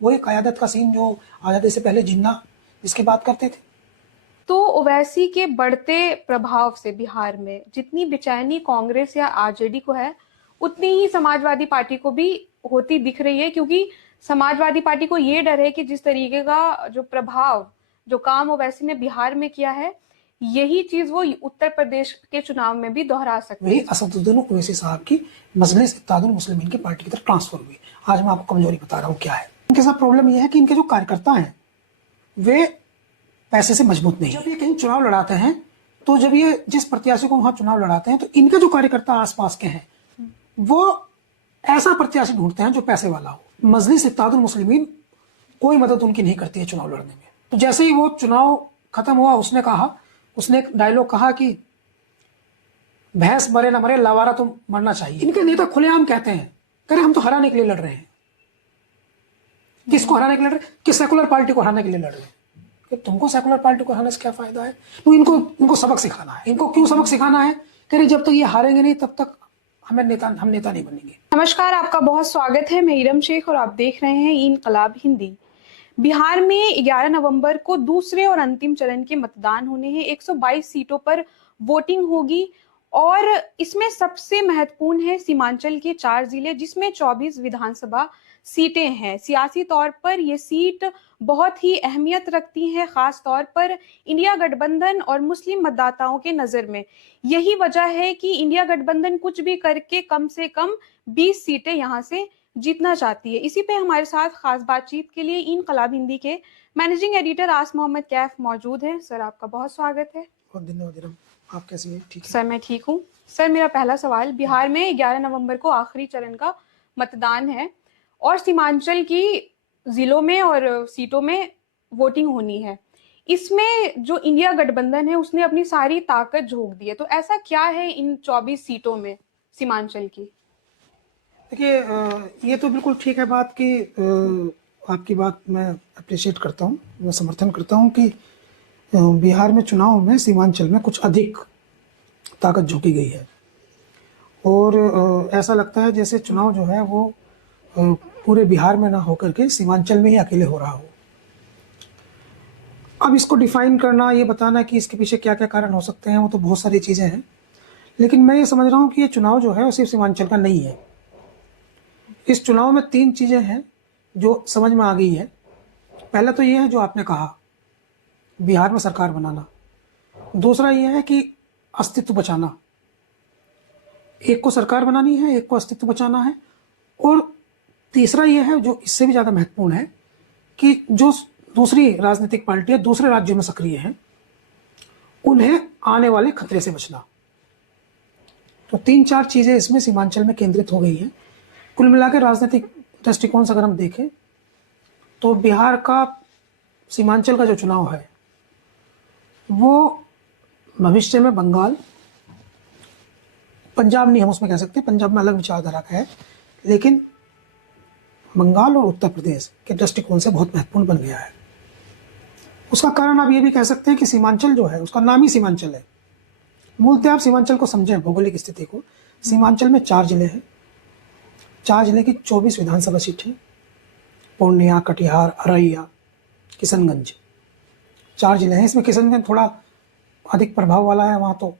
वही क़यादत का सीन जो आज़ादी से पहले जिन्ना जिसकी बात करते थे। तो ओवैसी के बढ़ते प्रभाव से बिहार में जितनी बेचैनी कांग्रेस या आरजेडी को है, उतनी ही समाजवादी पार्टी को भी होती दिख रही है, क्योंकि समाजवादी पार्टी को ये डर है कि जिस तरीके का जो प्रभाव, जो काम ओवैसी ने बिहार में किया है, यही चीज वो उत्तर प्रदेश के चुनाव में भी दोहरा सकते वही हैं। असदुद्दीन ओवैसी साहब की मजलिस इत्तेहादुल मुस्लिमीन की पार्टी की तरफ ट्रांसफर हुई। आज मैं आपको कमजोरी बता रहा हूँ क्या है। इनके साथ प्रॉब्लम यह है कि इनके जो कार्यकर्ता हैं वे पैसे से मजबूत नहीं। जब ये कहीं चुनाव लड़ाते हैं तो जब ये जिस प्रत्याशी को वहां चुनाव लड़ाते हैं तो इनके जो कार्यकर्ता आसपास के हैं वो ऐसा प्रत्याशी ढूंढते हैं जो पैसे वाला हो। मजलिस इत्तेहादुल मुस्लिमीन कोई मदद उनकी नहीं करती है चुनाव लड़ने में। तो जैसे ही वो चुनाव खत्म हुआ उसने एक डायलॉग कहा कि भैंस मरे ना मरे लावारा तो मरना चाहिए। इनके नेता खुलेआम कहते हैं, कह रहे हम तो हराने के लिए लड़ रहे हैं। किसको हराने के लिए लड़ रहे हैं? कि सेकुलर पार्टी को हराने के लिए लड़ रहे हैं। कि तुमको सेकुलर पार्टी को हराने से क्या फायदा है? तो इनको सबक सिखाना है। इनको क्यों सबक सिखाना है? कह रहे जब तक ये हारेंगे नहीं तब तक हम नेता नहीं बनेंगे। नमस्कार, आपका बहुत स्वागत है। मैं इरम शेख और आप देख रहे हैं इनकलाब हिंदी। बिहार में 11 नवंबर को दूसरे और अंतिम चरण के मतदान होने हैं। 122 सीटों पर वोटिंग होगी और इसमें सबसे महत्वपूर्ण है सीमांचल के 4 जिले, जिसमें 24 विधानसभा सीटें हैं। सियासी तौर पर ये सीट बहुत ही अहमियत रखती हैं, खास तौर पर इंडिया गठबंधन और मुस्लिम मतदाताओं के नजर में। यही वजह है कि इंडिया गठबंधन कुछ भी करके कम से कम 20 सीटें यहाँ से जीतना चाहती है। इसी पे हमारे साथ खास बातचीत के लिए इनकलाब हिंदी के मैनेजिंग एडिटर आस मोहम्मद कैफ मौजूद हैं। सर, आपका बहुत स्वागत है। बहुत धन्यवाद। आप कैसी हैं? ठीक है सर, मैं ठीक हूँ। सर, मेरा पहला सवाल, बिहार में 11 नवंबर को आखिरी चरण का मतदान है और सीमांचल की जिलों में और सीटों में वोटिंग होनी है। इसमें जो इंडिया गठबंधन है उसने अपनी सारी ताकत झोंक दी है, तो ऐसा क्या है इन 24 सीटों में सीमांचल की? देखिए, ये तो बिल्कुल ठीक है बात कि आपकी बात मैं अप्रिशिएट करता हूँ, मैं समर्थन करता हूँ कि बिहार में चुनाव में सीमांचल में कुछ अधिक ताकत झोंकी गई है और ऐसा लगता है जैसे चुनाव जो है वो पूरे बिहार में ना होकर के सीमांचल में ही अकेले हो रहा हो। अब इसको डिफाइन करना, ये बताना कि इसके पीछे क्या क्या कारण हो सकते हैं, वो तो बहुत सारी चीज़ें हैं, लेकिन मैं ये समझ रहा हूँ कि ये चुनाव जो है वो सिर्फ सीमांचल का नहीं है। इस चुनाव में 3 चीज़ें हैं जो समझ में आ गई है। पहला तो ये है जो आपने कहा, बिहार में सरकार बनाना। दूसरा ये है कि अस्तित्व बचाना, एक को सरकार बनानी है, एक को अस्तित्व बचाना है। और तीसरा ये है जो इससे भी ज़्यादा महत्वपूर्ण है कि जो दूसरी राजनीतिक पार्टियां दूसरे राज्यों में सक्रिय हैं उन्हें आने वाले खतरे से बचना। तो 3-4 चीज़ें इसमें सीमांचल में केंद्रित हो गई हैं। कुल मिलाकर राजनीतिक दृष्टिकोण से अगर हम देखें तो बिहार का सीमांचल का जो चुनाव है वो भविष्य में बंगाल, पंजाब नहीं हम उसमें कह सकते, पंजाब में अलग विचारधारा का है, लेकिन बंगाल और उत्तर प्रदेश के दृष्टिकोण से बहुत महत्वपूर्ण बन गया है। उसका कारण आप ये भी कह सकते हैं कि सीमांचल जो है उसका नाम ही सीमांचल है। मूलतः आप सीमांचल को समझें, भौगोलिक स्थिति को। सीमांचल में 4 जिले हैं, 4 जिले की 24 विधानसभा सीटें, पूर्णिया, कटिहार, औरैया, किशनगंज, 4 जिले हैं। इसमें किशनगंज थोड़ा अधिक प्रभाव वाला है, वहाँ तो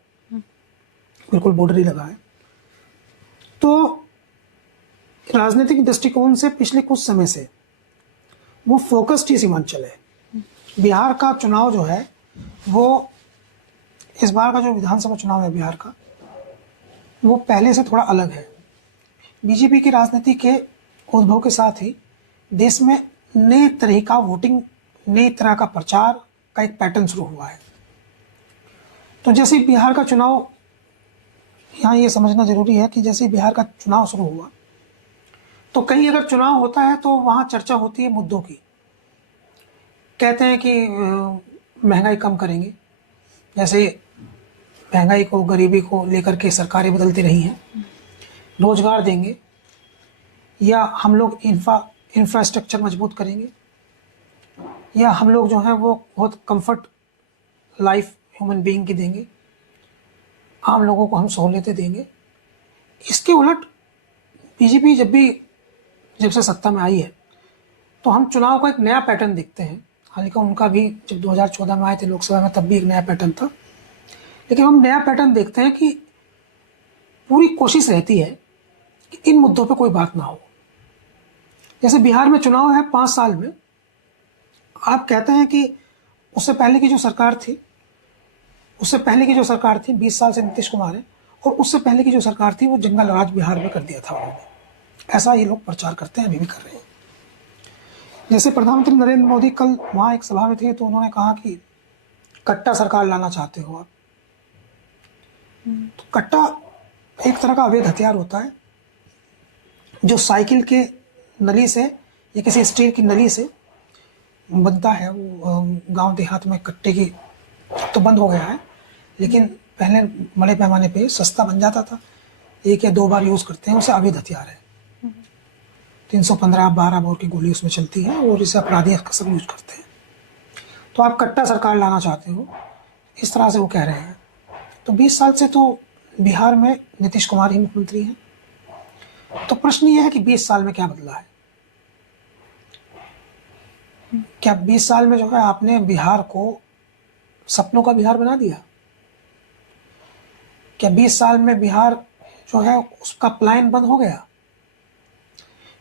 बिल्कुल बॉर्डर ही लगा है। तो राजनीतिक दृष्टिकोण से पिछले कुछ समय से वो फोकस्ड ही सीमांचल है। बिहार का चुनाव जो है वो, इस बार का जो विधानसभा चुनाव है बिहार का, वो पहले से थोड़ा अलग है। बीजेपी की राजनीति के उद्भव के साथ ही देश में नए तरह का वोटिंग, नए तरह का प्रचार का एक पैटर्न शुरू हुआ है। तो जैसे बिहार का चुनाव, यहाँ ये समझना जरूरी है कि जैसे बिहार का चुनाव शुरू हुआ तो कहीं अगर चुनाव होता है तो वहाँ चर्चा होती है मुद्दों की। कहते हैं कि महंगाई कम करेंगे, जैसे महंगाई को, गरीबी को लेकर के सरकारें बदलती रही हैं, रोजगार देंगे, या हम लोग इंफ्रास्ट्रक्चर मजबूत करेंगे, या हम लोग जो है वो बहुत कंफर्ट लाइफ ह्यूमन बीइंग की देंगे, आम लोगों को हम सहूलियतें देंगे। इसके उलट बीजेपी जब से सत्ता में आई है तो हम चुनाव का एक नया पैटर्न देखते हैं। हालांकि उनका भी जब 2014 में आए थे लोकसभा में तब भी एक नया पैटर्न था, लेकिन हम नया पैटर्न देखते हैं कि पूरी कोशिश रहती है कि इन मुद्दों पे कोई बात ना हो। जैसे बिहार में चुनाव है 5 साल में, आप कहते हैं कि उससे पहले की जो सरकार थी, 20 साल से नीतीश कुमार है, और उससे पहले की जो सरकार थी वो जंगल राज बिहार में कर दिया था उन्होंने। ऐसा ये लोग प्रचार करते हैं, अभी भी कर रहे हैं। जैसे प्रधानमंत्री नरेंद्र मोदी कल वहाँ एक सभा में थे तो उन्होंने कहा कि कट्टा सरकार लाना चाहते हो आप। तो कट्टा एक तरह का अवैध हथियार होता है जो साइकिल के नली से या किसी स्टील की नली से बनता है। वो गांव देहात में कट्टे की तो बंद हो गया है, लेकिन पहले बड़े पैमाने पे सस्ता बन जाता था, 1 या 2 बार यूज़ करते हैं, उसे अवैध हथियार है। 315-12 बोर की गोली उसमें चलती है और इसे अपराधी सब यूज करते हैं। तो आप कट्टा सरकार लाना चाहते हो, इस तरह से वो कह रहे हैं। तो 20 साल से तो बिहार में नीतीश कुमार ही मुख्यमंत्री हैं। तो प्रश्न ये है कि 20 साल में क्या बदला है? क्या 20 साल में जो है आपने बिहार को सपनों का बिहार बना दिया? क्या 20 साल में बिहार जो है उसका पलायन बंद हो गया?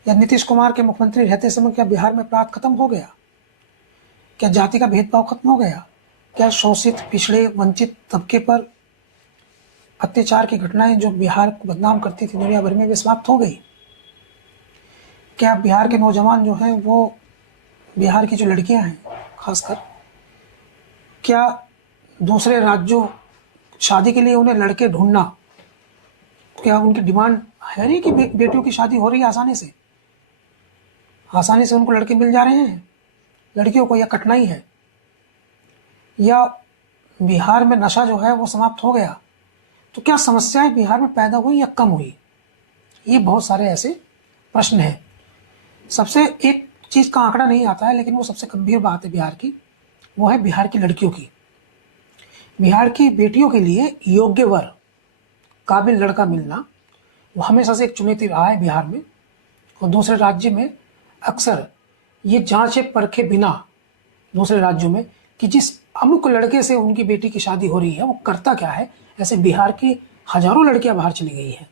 या नीतीश कुमार के मुख्यमंत्री रहते समय क्या बिहार में अपराध खत्म हो गया? क्या जाति का भेदभाव खत्म हो गया? क्या शोषित, पिछड़े, वंचित तबके पर अत्याचार की घटनाएं जो बिहार को बदनाम करती थी दुनिया भर में वे समाप्त हो गई? क्या बिहार के नौजवान जो हैं वो, बिहार की जो लड़कियां हैं खासकर, क्या दूसरे राज्यों शादी के लिए उन्हें लड़के ढूंढना, क्या उनकी डिमांड है नहीं कि बेटियों की शादी हो रही है आसानी से उनको लड़के मिल जा रहे हैं लड़कियों को? या कठिनाई है? या बिहार में नशा जो है वो समाप्त हो गया? तो क्या समस्याएं बिहार में पैदा हुई या कम हुई? ये बहुत सारे ऐसे प्रश्न हैं। सबसे एक चीज का आंकड़ा नहीं आता है, लेकिन वो सबसे गंभीर बात है बिहार की, वो है बिहार की लड़कियों की। बिहार की बेटियों के लिए योग्य वर, काबिल लड़का मिलना वो हमेशा से एक चुनौती रहा है बिहार में। और दूसरे राज्य में अक्सर ये जांचे परखे बिना दूसरे राज्यों में कि जिस अमुक लड़के से उनकी बेटी की शादी हो रही है वो करता क्या है, ऐसे बिहार की हजारों लड़कियां बाहर चली गई हैं।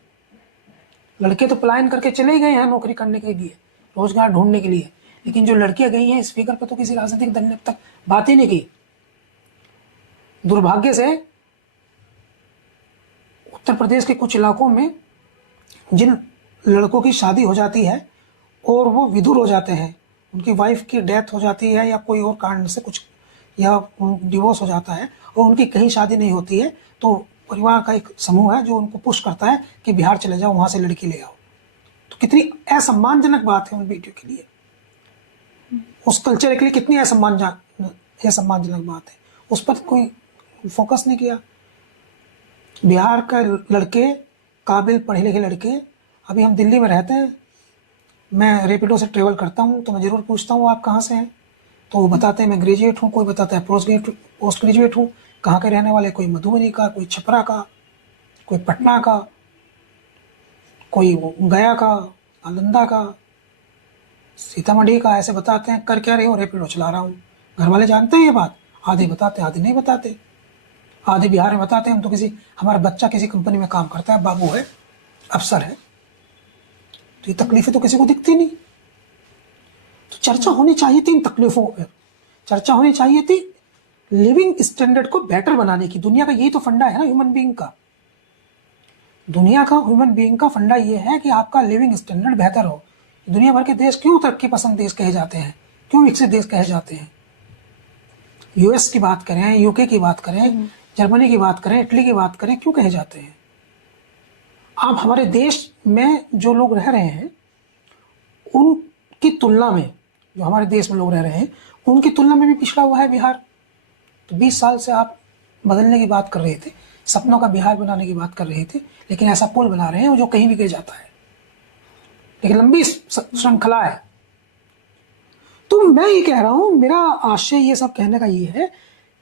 लड़के तो पलायन करके चले गए हैं नौकरी करने के लिए, रोजगार ढूंढने के लिए, लेकिन जो लड़कियां गई हैं इस फिगर पर तो किसी राजनीतिक दल ने अब तक बात ही नहीं की। दुर्भाग्य से उत्तर प्रदेश के कुछ इलाकों में जिन लड़कों की शादी हो जाती है और वो विधुर हो जाते हैं, उनकी वाइफ की डेथ हो जाती है या कोई और कारण से कुछ, या डिवोर्स हो जाता है और उनकी कहीं शादी नहीं होती है, तो परिवार का एक समूह है जो उनको पुश करता है कि बिहार चले जाओ, वहां से लड़की ले आओ। तो कितनी असम्मानजनक बात है उन बेटियों के लिए, उस कल्चर के लिए कितनी असम्मानजनक बात है, उस पर कोई फोकस नहीं किया। बिहार का लड़के, काबिल पढ़े लिखे लड़के, अभी हम दिल्ली में रहते हैं, मैं रेपिडो से ट्रेवल करता हूँ तो मैं ज़रूर पूछता हूँ आप कहाँ से हैं, तो वो बताते हैं मैं ग्रेजुएट हूँ, कोई बताता है पोस्ट ग्रेजुएट हूँ। कहाँ के रहने वाले, कोई मधुबनी का, कोई छपरा का, कोई पटना का, कोई गया का, नालंदा का, सीतामढ़ी का, ऐसे बताते हैं। कर क्या रहे हो? रेपिडो चला रहा हूँ। घर वाले जानते हैं ये बात, आधे बताते, आधे नहीं बताते। आधे बिहार में बताते हैं हम तो हमारा बच्चा किसी कंपनी में काम करता है, बाबू है, अफसर है, तो ये तकलीफें तो किसी को दिखती नहीं। तो चर्चा होनी चाहिए थी इन तकलीफों पर, चर्चा होनी चाहिए थी लिविंग स्टैंडर्ड को बेटर बनाने की। दुनिया का यही तो फंडा है ना ह्यूमन बीइंग का। दुनिया का ह्यूमन बीइंग का फंडा ये है कि आपका लिविंग स्टैंडर्ड बेहतर हो। दुनिया भर के देश क्यों तरक्की पसंद देश कहे जाते हैं, क्यों विकसित देश कहे जाते हैं? यूएस की बात करें, यूके की बात करें, जर्मनी की बात करें, इटली की बात करें, क्यों कहे जाते हैं? आप हमारे देश में जो लोग रह रहे हैं उनकी तुलना में, जो हमारे देश में लोग रह रहे हैं उनकी तुलना में भी पिछड़ा हुआ है बिहार। तो 20 साल से आप बदलने की बात कर रहे थे, सपनों का बिहार बनाने की बात कर रहे थे, लेकिन ऐसा पुल बना रहे हैं जो कहीं भी गिर जाता है। लेकिन लंबी श्रृंखला है। तो मैं ये कह रहा हूं, मेरा आशय ये सब कहने का ये है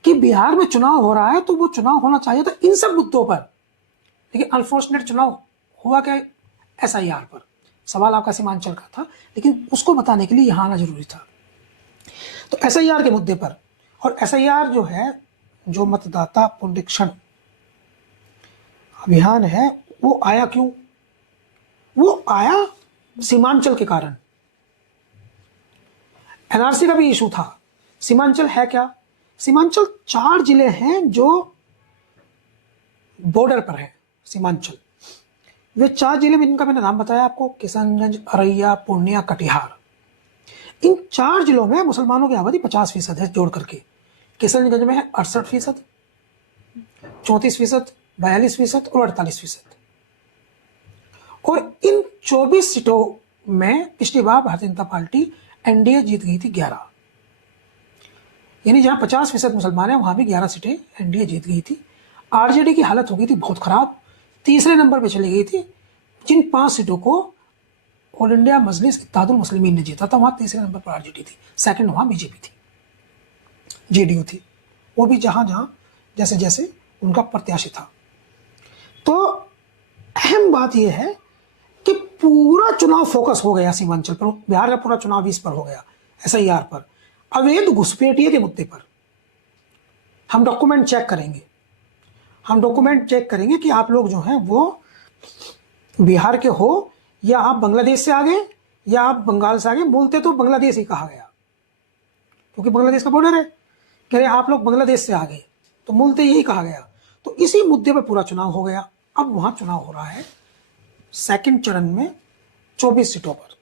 कि बिहार में चुनाव हो रहा है तो वो चुनाव होना चाहिए था इन सब मुद्दों पर, लेकिन अनफॉर्चुनेट चुनाव हुआ क्या? SIR पर, सवाल आपका सीमांचल का था, लेकिन उसको बताने के लिए यहाँ आना जरूरी था। तो एसआईआर के मुद्दे पर, और एसआईआर जो है, जो मतदाता पुनरीक्षण अभियान है, वो आया क्यों? वो आया सीमांचल के कारण। एनआरसी का भी इशू था। सीमांचल है क्या? सीमांचल 4 जिले हैं जो बॉर्डर पर हैं। सीमांचल वे 4 जिले में, इनका मैंने नाम बताया आपको, किशनगंज, औरैया, पूर्णिया, कटिहार। इन 4 जिलों में मुसलमानों की आबादी 50% है जोड़ करके। किशनगंज में है 68%, 34%, 42% और 48%। और इन 24 सीटों में पिछली बार भारतीय जनता पार्टी एनडीए जीत गई थी 11, यानी जहां 50% मुसलमान है वहां भी 11 सीटें एनडीए जीत गई थी। आरजेडी की हालत हो गई थी बहुत खराब, तीसरे नंबर पे चली गई थी। जिन 5 सीटों को ऑल इंडिया मजलिस इत्तेहादुल मुस्लिमीन ने जीता था, वहां तीसरे नंबर पर आरजेडी थी, सेकंड वहां बीजेपी थी, जेडीयू थी, वो भी जहां जहां जैसे जैसे उनका प्रत्याशी था। तो अहम बात यह है कि पूरा चुनाव फोकस हो गया सीमांचल पर, बिहार का पूरा चुनाव इस पर हो गया, एसआईआर पर, अवैध घुसपैठिये के मुद्दे पर। हम डॉक्यूमेंट चेक करेंगे, हम डॉक्यूमेंट चेक करेंगे कि आप लोग जो हैं वो बिहार के हो या आप बांग्लादेश से आ गए या आप बंगाल से आ गए। बोलते तो बांग्लादेश ही कहा गया क्योंकि बांग्लादेश का बॉर्डर है। कह रहे आप लोग बांग्लादेश से आ गए, तो मूलतः यही कहा गया। तो इसी मुद्दे पर पूरा चुनाव हो गया। अब वहां चुनाव हो रहा है सेकंड चरण में 24 सीटों पर।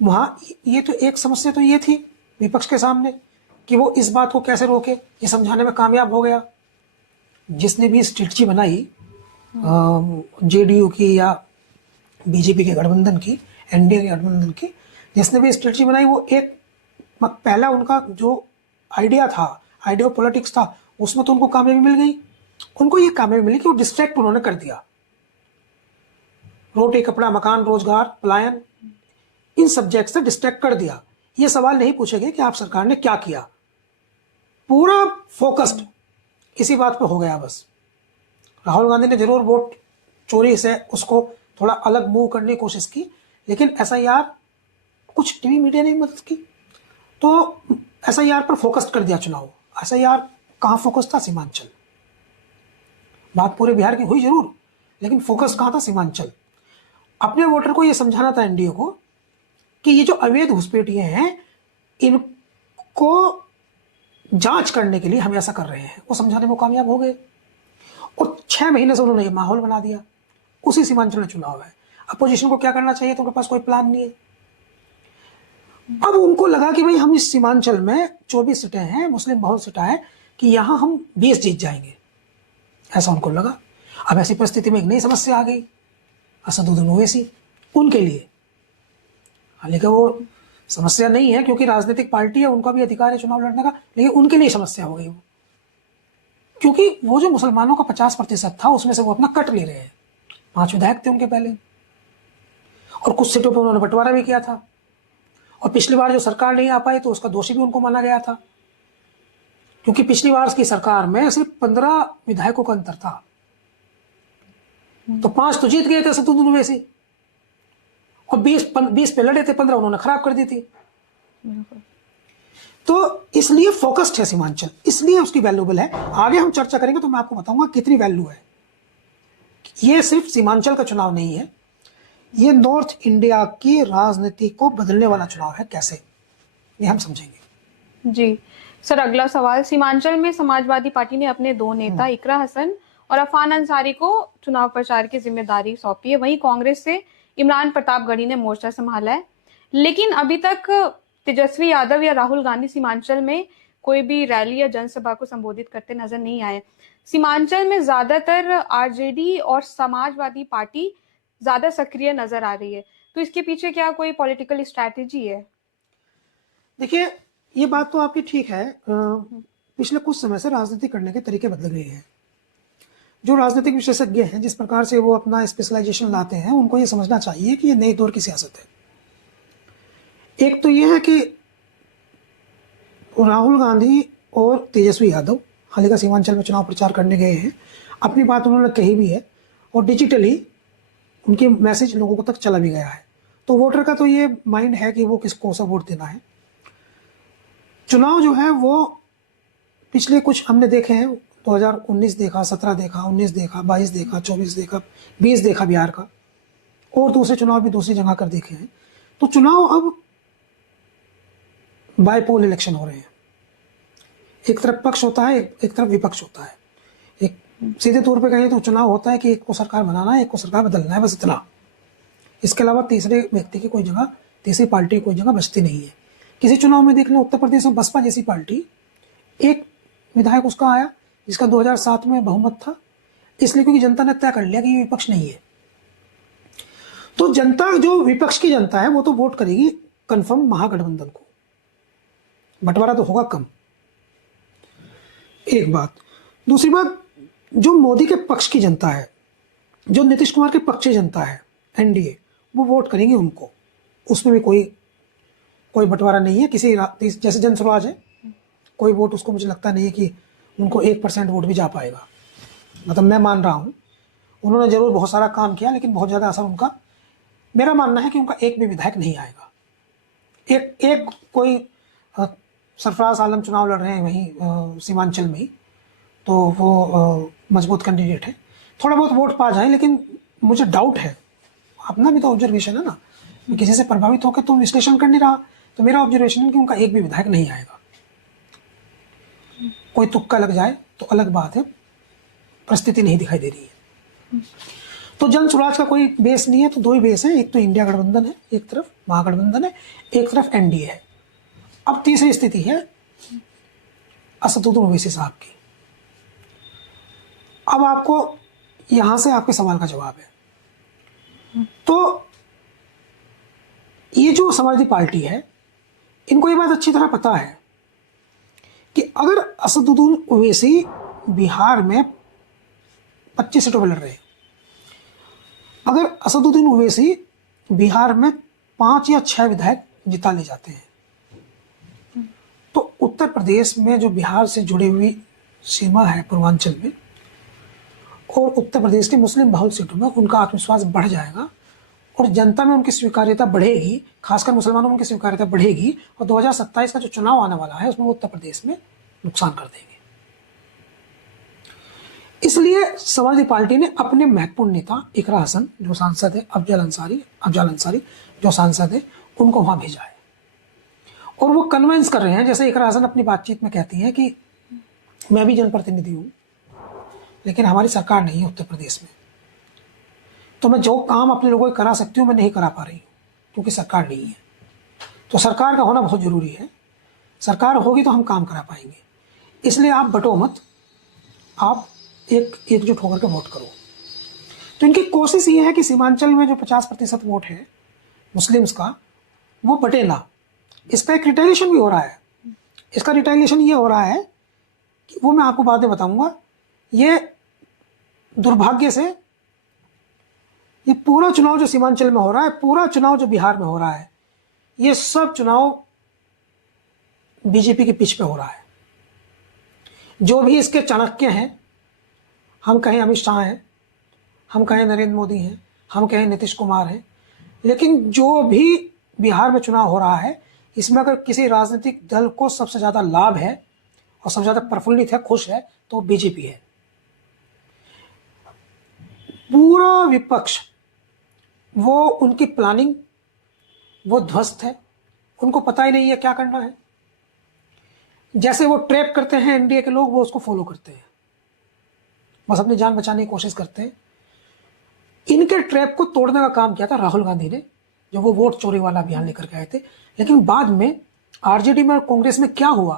वहां ये तो एक समस्या तो ये थी विपक्ष के सामने कि वो इस बात को कैसे रोके, ये समझाने में कामयाब हो गया। जिसने भी स्ट्रेटजी बनाई जेडीयू की या बीजेपी के गठबंधन की, एनडीए के गठबंधन की, जिसने भी स्ट्रेटजी बनाई, वो एक पहला उनका जो आइडिया था, आइडिया ऑफ पॉलिटिक्स था, उसमें तो उनको कामयाबी मिल गई। उनको ये कामयाबी मिली कि वो डिस्ट्रैक्ट उन्होंने कर दिया। रोटी, कपड़ा, मकान, रोजगार, पलायन, इन सब्जेक्ट से डिस्ट्रैक्ट कर दिया। ये सवाल नहीं पूछेंगे कि आप सरकार ने क्या किया, पूरा फोकस्ड इसी बात पे हो गया बस। राहुल गांधी ने जरूर वोट चोरी से उसको थोड़ा अलग मूव करने की कोशिश की, लेकिन एसआईआर, कुछ टीवी मीडिया ने मदद की, तो एसआईआर पर फोकस्ड कर दिया चुनाव। एसआईआर कहाँ फोकस था? सीमांचल। बात पूरे बिहार की हुई जरूर, लेकिन फोकस कहाँ था? सीमांचल। अपने वोटर को यह समझाना था एनडीए को कि ये जो अवैध घुसपैठिये हैं, इनको जांच करने के लिए हम ऐसा कर रहे हैं। वो समझाने में कामयाब हो गए और 6 महीने से उन्होंने ये माहौल बना दिया। उसी सीमांचल में चुनाव है। अपोजिशन को क्या करना चाहिए? तो उनके पास कोई प्लान नहीं है। अब उनको लगा कि भाई हम इस सीमांचल में 24 सीटें हैं, मुस्लिम बहुल सीटें हैं, कि यहां हम 20 जीत जाएंगे, ऐसा उनको लगा। अब ऐसी परिस्थिति में एक नई समस्या आ गई, असदुद्दीन ओवैसी उनके लिए। हालांकि वो समस्या नहीं है क्योंकि राजनीतिक पार्टी है, उनका भी अधिकार है चुनाव लड़ने का, लेकिन उनके लिए समस्या हो गई वो, क्योंकि वो जो मुसलमानों का 50% था उसमें से वो अपना कट ले रहे हैं। 5 विधायक थे उनके पहले, और कुछ सीटों पर उन्होंने बंटवारा भी किया था, और पिछली बार जो सरकार नहीं आ पाई तो उसका दोषी भी उनको माना गया था, क्योंकि पिछली बार की सरकार में सिर्फ 15 विधायकों का अंतर था, तो 5 तो जीत गए थे असदुद्दीन ओवैसी, और 20 पे लड़े थे, 15 उन्होंने खराब कर दी थी। तो इसलिए फोकस्ड है सीमांचल, इसलिए उसकी वैल्यूबल है। आगे हम चर्चा करेंगे तो मैं आपको बताऊंगा कितनी वैल्यू है। ये सिर्फ सीमांचल का चुनाव नहीं है, ये नॉर्थ इंडिया की राजनीति को बदलने वाला चुनाव है। कैसे, ये हम समझेंगे। जी सर, अगला सवाल, सीमांचल में समाजवादी पार्टी ने अपने 2 नेता इकरा हसन और अफान अंसारी को चुनाव प्रचार की जिम्मेदारी सौंपी है। वहीं कांग्रेस से इमरान प्रतापगढ़ी ने मोर्चा संभाला है, लेकिन अभी तक तेजस्वी यादव या राहुल गांधी सीमांचल में कोई भी रैली या जनसभा को संबोधित करते नजर नहीं आए। सीमांचल में ज्यादातर आरजेडी और समाजवादी पार्टी ज्यादा सक्रिय नजर आ रही है, तो इसके पीछे क्या कोई पॉलिटिकल स्ट्रैटेजी है? देखिए, ये बात तो आपकी ठीक है। पिछले कुछ समय से राजनीति करने के तरीके बदल गए हैं। जो राजनीतिक विशेषज्ञ हैं, जिस प्रकार से वो अपना स्पेशलाइजेशन लाते हैं, उनको ये समझना चाहिए कि ये नए दौर की सियासत है। एक तो ये है कि राहुल गांधी और तेजस्वी यादव हाल ही का सीमांचल में चुनाव प्रचार करने गए हैं। अपनी बात उन्होंने कही भी है और डिजिटली उनके मैसेज लोगों को तक चला भी गया है। तो वोटर का तो ये माइंड है कि वो किसको सा वोट देना है। चुनाव जो है वो पिछले कुछ हमने देखे हैं, 2019 देखा, 17 देखा, 19 देखा, 22 देखा, 24 देखा, 20 देखा बिहार का, और दूसरे चुनाव भी दूसरी जगह कर देखे हैं। तो चुनाव अब बायपोल इलेक्शन हो रहे हैं। एक तरफ पक्ष होता है, एक तरफ विपक्ष होता है। एक सीधे तौर पे कहें तो चुनाव होता है कि एक को सरकार बनाना है, एक को सरकार बदलना है, बस इतना। इसके अलावा तीसरे व्यक्ति की कोई जगह, तीसरी पार्टी की कोई जगह बचती नहीं है। किसी चुनाव में देख लें, उत्तर प्रदेश में बसपा जैसी पार्टी, एक विधायक उसका आया जिसका 2007 में बहुमत था, इसलिए क्योंकि जनता ने तय कर लिया कि ये विपक्ष नहीं है। तो जनता, जो विपक्ष की जनता है, वो तो वोट करेगी कंफर्म महागठबंधन को, बंटवारा तो होगा कम। एक बात। दूसरी बात, जो मोदी के पक्ष की जनता है, जो नीतीश कुमार के पक्ष की जनता है, एनडीए, वो वोट करेंगे उनको। उसमें भी कोई बंटवारा नहीं है। किसी जैसे जन स्वराज है, कोई वोट उसको मुझे लगता नहीं है कि उनको 1% वोट भी जा पाएगा। मतलब मैं मान रहा हूँ उन्होंने जरूर बहुत सारा काम किया, लेकिन बहुत ज़्यादा असर उनका, मेरा मानना है कि उनका एक भी विधायक नहीं आएगा। एक कोई सरफराज आलम चुनाव लड़ रहे हैं वहीं सीमांचल में ही, तो वो मजबूत कैंडिडेट है, थोड़ा बहुत वोट पा जाए। लेकिन मुझे डाउट है, अपना भी तो ऑब्जर्वेशन है ना, मैं किसी से प्रभावित होकर तो विश्लेषण कर नहीं रहा, तो मेरा ऑब्जर्वेशन है कि उनका एक भी विधायक नहीं आएगा। कोई तुक्का लग जाए तो अलग बात है, परिस्थिति नहीं दिखाई दे रही है। तो जन स्वराज का कोई बेस नहीं है, तो दो ही बेस है, एक तो इंडिया गठबंधन है, एक तरफ महागठबंधन है, एक तरफ एनडीए है। अब तीसरी स्थिति है असदुद्दीन ओवैसी साहब की। अब आपको यहां से आपके सवाल का जवाब है। तो ये जो समाजवादी पार्टी है, इनको ये बात अच्छी तरह पता है कि अगर असदुद्दीन ओवैसी बिहार में 25 सीटों पर लड़ रहे हैं, अगर असदुद्दीन ओवैसी बिहार में 5 या 6 विधायक जिता ले जाते हैं, तो उत्तर प्रदेश में जो बिहार से जुड़ी हुई सीमा है पूर्वांचल में, और उत्तर प्रदेश के मुस्लिम बहुल सीटों में उनका आत्मविश्वास बढ़ जाएगा और जनता में उनकी स्वीकार्यता बढ़ेगी, खासकर मुसलमानों में उनकी स्वीकार्यता बढ़ेगी, और 2027 का जो चुनाव आने वाला है उसमें वो उत्तर प्रदेश में नुकसान कर देंगे। इसलिए समाजवादी पार्टी ने अपने महत्वपूर्ण नेता इकरा हसन, जो सांसद है, अफजल अंसारी जो सांसद है, उनको वहां भेजा है। और वो कन्विंस कर रहे हैं, जैसे इकरा हसन अपनी बातचीत में कहती हैं कि मैं भी जनप्रतिनिधि हूं, लेकिन हमारी सरकार नहीं है उत्तर प्रदेश में, तो मैं जो काम अपने लोगों को करा सकती हूँ मैं नहीं करा पा रही हूँ क्योंकि सरकार नहीं है। तो सरकार का होना बहुत जरूरी है, सरकार होगी तो हम काम करा पाएंगे। इसलिए आप बटो मत, आप एकजुट होकर के वोट करो। तो इनकी कोशिश ये है कि सीमांचल में जो 50% वोट है मुस्लिम्स का, वो बटे ना। इसका एक रिटेलिएशन भी हो रहा है। इसका रिटेलिएशन ये हो रहा है कि वो मैं आपको बाद में बताऊंगा। ये दुर्भाग्य से ये पूरा चुनाव जो सीमांचल में हो रहा है, पूरा चुनाव जो बिहार में हो रहा है, ये सब चुनाव बीजेपी के पिच पे हो रहा है। जो भी इसके चाणक्य हैं, हम कहें अमित शाह हैं, हम कहें नरेंद्र मोदी हैं, हम कहें नीतीश कुमार हैं, लेकिन जो भी बिहार में चुनाव हो रहा है, इसमें अगर किसी राजनीतिक दल को सबसे ज्यादा लाभ है और सबसे ज्यादा प्रफुल्लित है, खुश है, तो बीजेपी है। पूरा विपक्ष, वो उनकी प्लानिंग वो ध्वस्त है, उनको पता ही नहीं है क्या करना है। जैसे वो ट्रैप करते हैं एनडीए के लोग, वो उसको फॉलो करते हैं, बस अपनी जान बचाने की कोशिश करते हैं। इनके ट्रैप को तोड़ने का काम किया था राहुल गांधी ने, जब वो वोट चोरी वाला अभियान लेकर के आए थे। लेकिन बाद में आरजेडी में और कांग्रेस में क्या हुआ,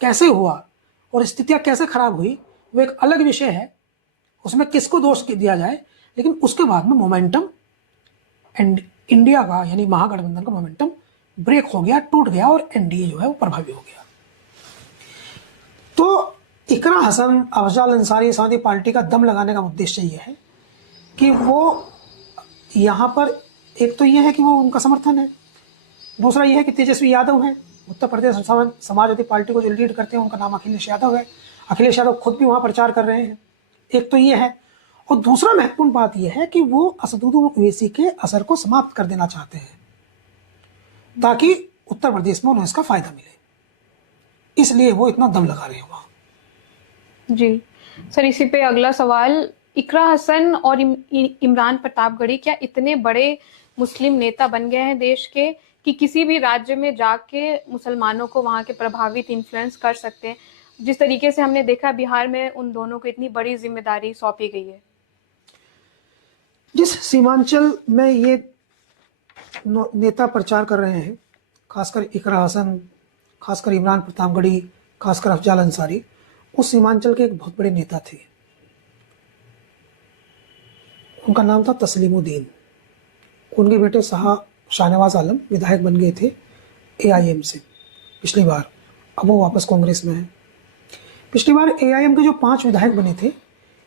कैसे हुआ और स्थितियां कैसे खराब हुई, वो एक अलग विषय है, उसमें किसको दोष दिया जाए। लेकिन उसके बाद में मोमेंटम इंडिया का, यानी महागठबंधन का मोमेंटम ब्रेक हो गया, टूट गया, और एनडीए जो है वो प्रभावी हो गया। तो इकरा हसन, अफजल अंसारी, समाजवादी पार्टी का दम लगाने का उद्देश्य ये है कि वो यहाँ पर, एक तो ये है कि वो उनका समर्थन है, दूसरा ये है कि तेजस्वी यादव है, उत्तर प्रदेश समाजवादी पार्टी को जो लीड करते हैं उनका नाम अखिलेश यादव है, अखिलेश यादव खुद भी वहाँ प्रचार कर रहे हैं, एक तो ये है। और दूसरा महत्वपूर्ण बात यह है कि वो असदुद्दीन ओवैसी के असर को समाप्त कर देना चाहते हैं ताकि उत्तर प्रदेश में उन्हें इसका फायदा मिले, इसलिए वो इतना दम लगा रहे हैं वहां। जी सर, इसी पे अगला सवाल, इकरा हसन और इमरान प्रतापगढ़ी क्या इतने बड़े मुस्लिम नेता बन गए हैं देश के कि किसी भी राज्य में जाके मुसलमानों को वहां के प्रभावित इन्फ्लुएंस कर सकते हैं, जिस तरीके से हमने देखा बिहार में उन दोनों को इतनी बड़ी जिम्मेदारी सौंपी गई है? जिस सीमांचल में ये नेता प्रचार कर रहे हैं, खासकर इकरा हसन, खासकर इमरान प्रतापगढ़ी, खासकर अफजाल अंसारी, उस सीमांचल के एक बहुत बड़े नेता थे। उनका नाम था तस्लीमुद्दीन। उनके बेटे शाहनवाज आलम विधायक बन गए थे एआईएम से पिछली बार, अब वो वापस कांग्रेस में है। पिछली बार एआईएम के जो 5 विधायक बने थे,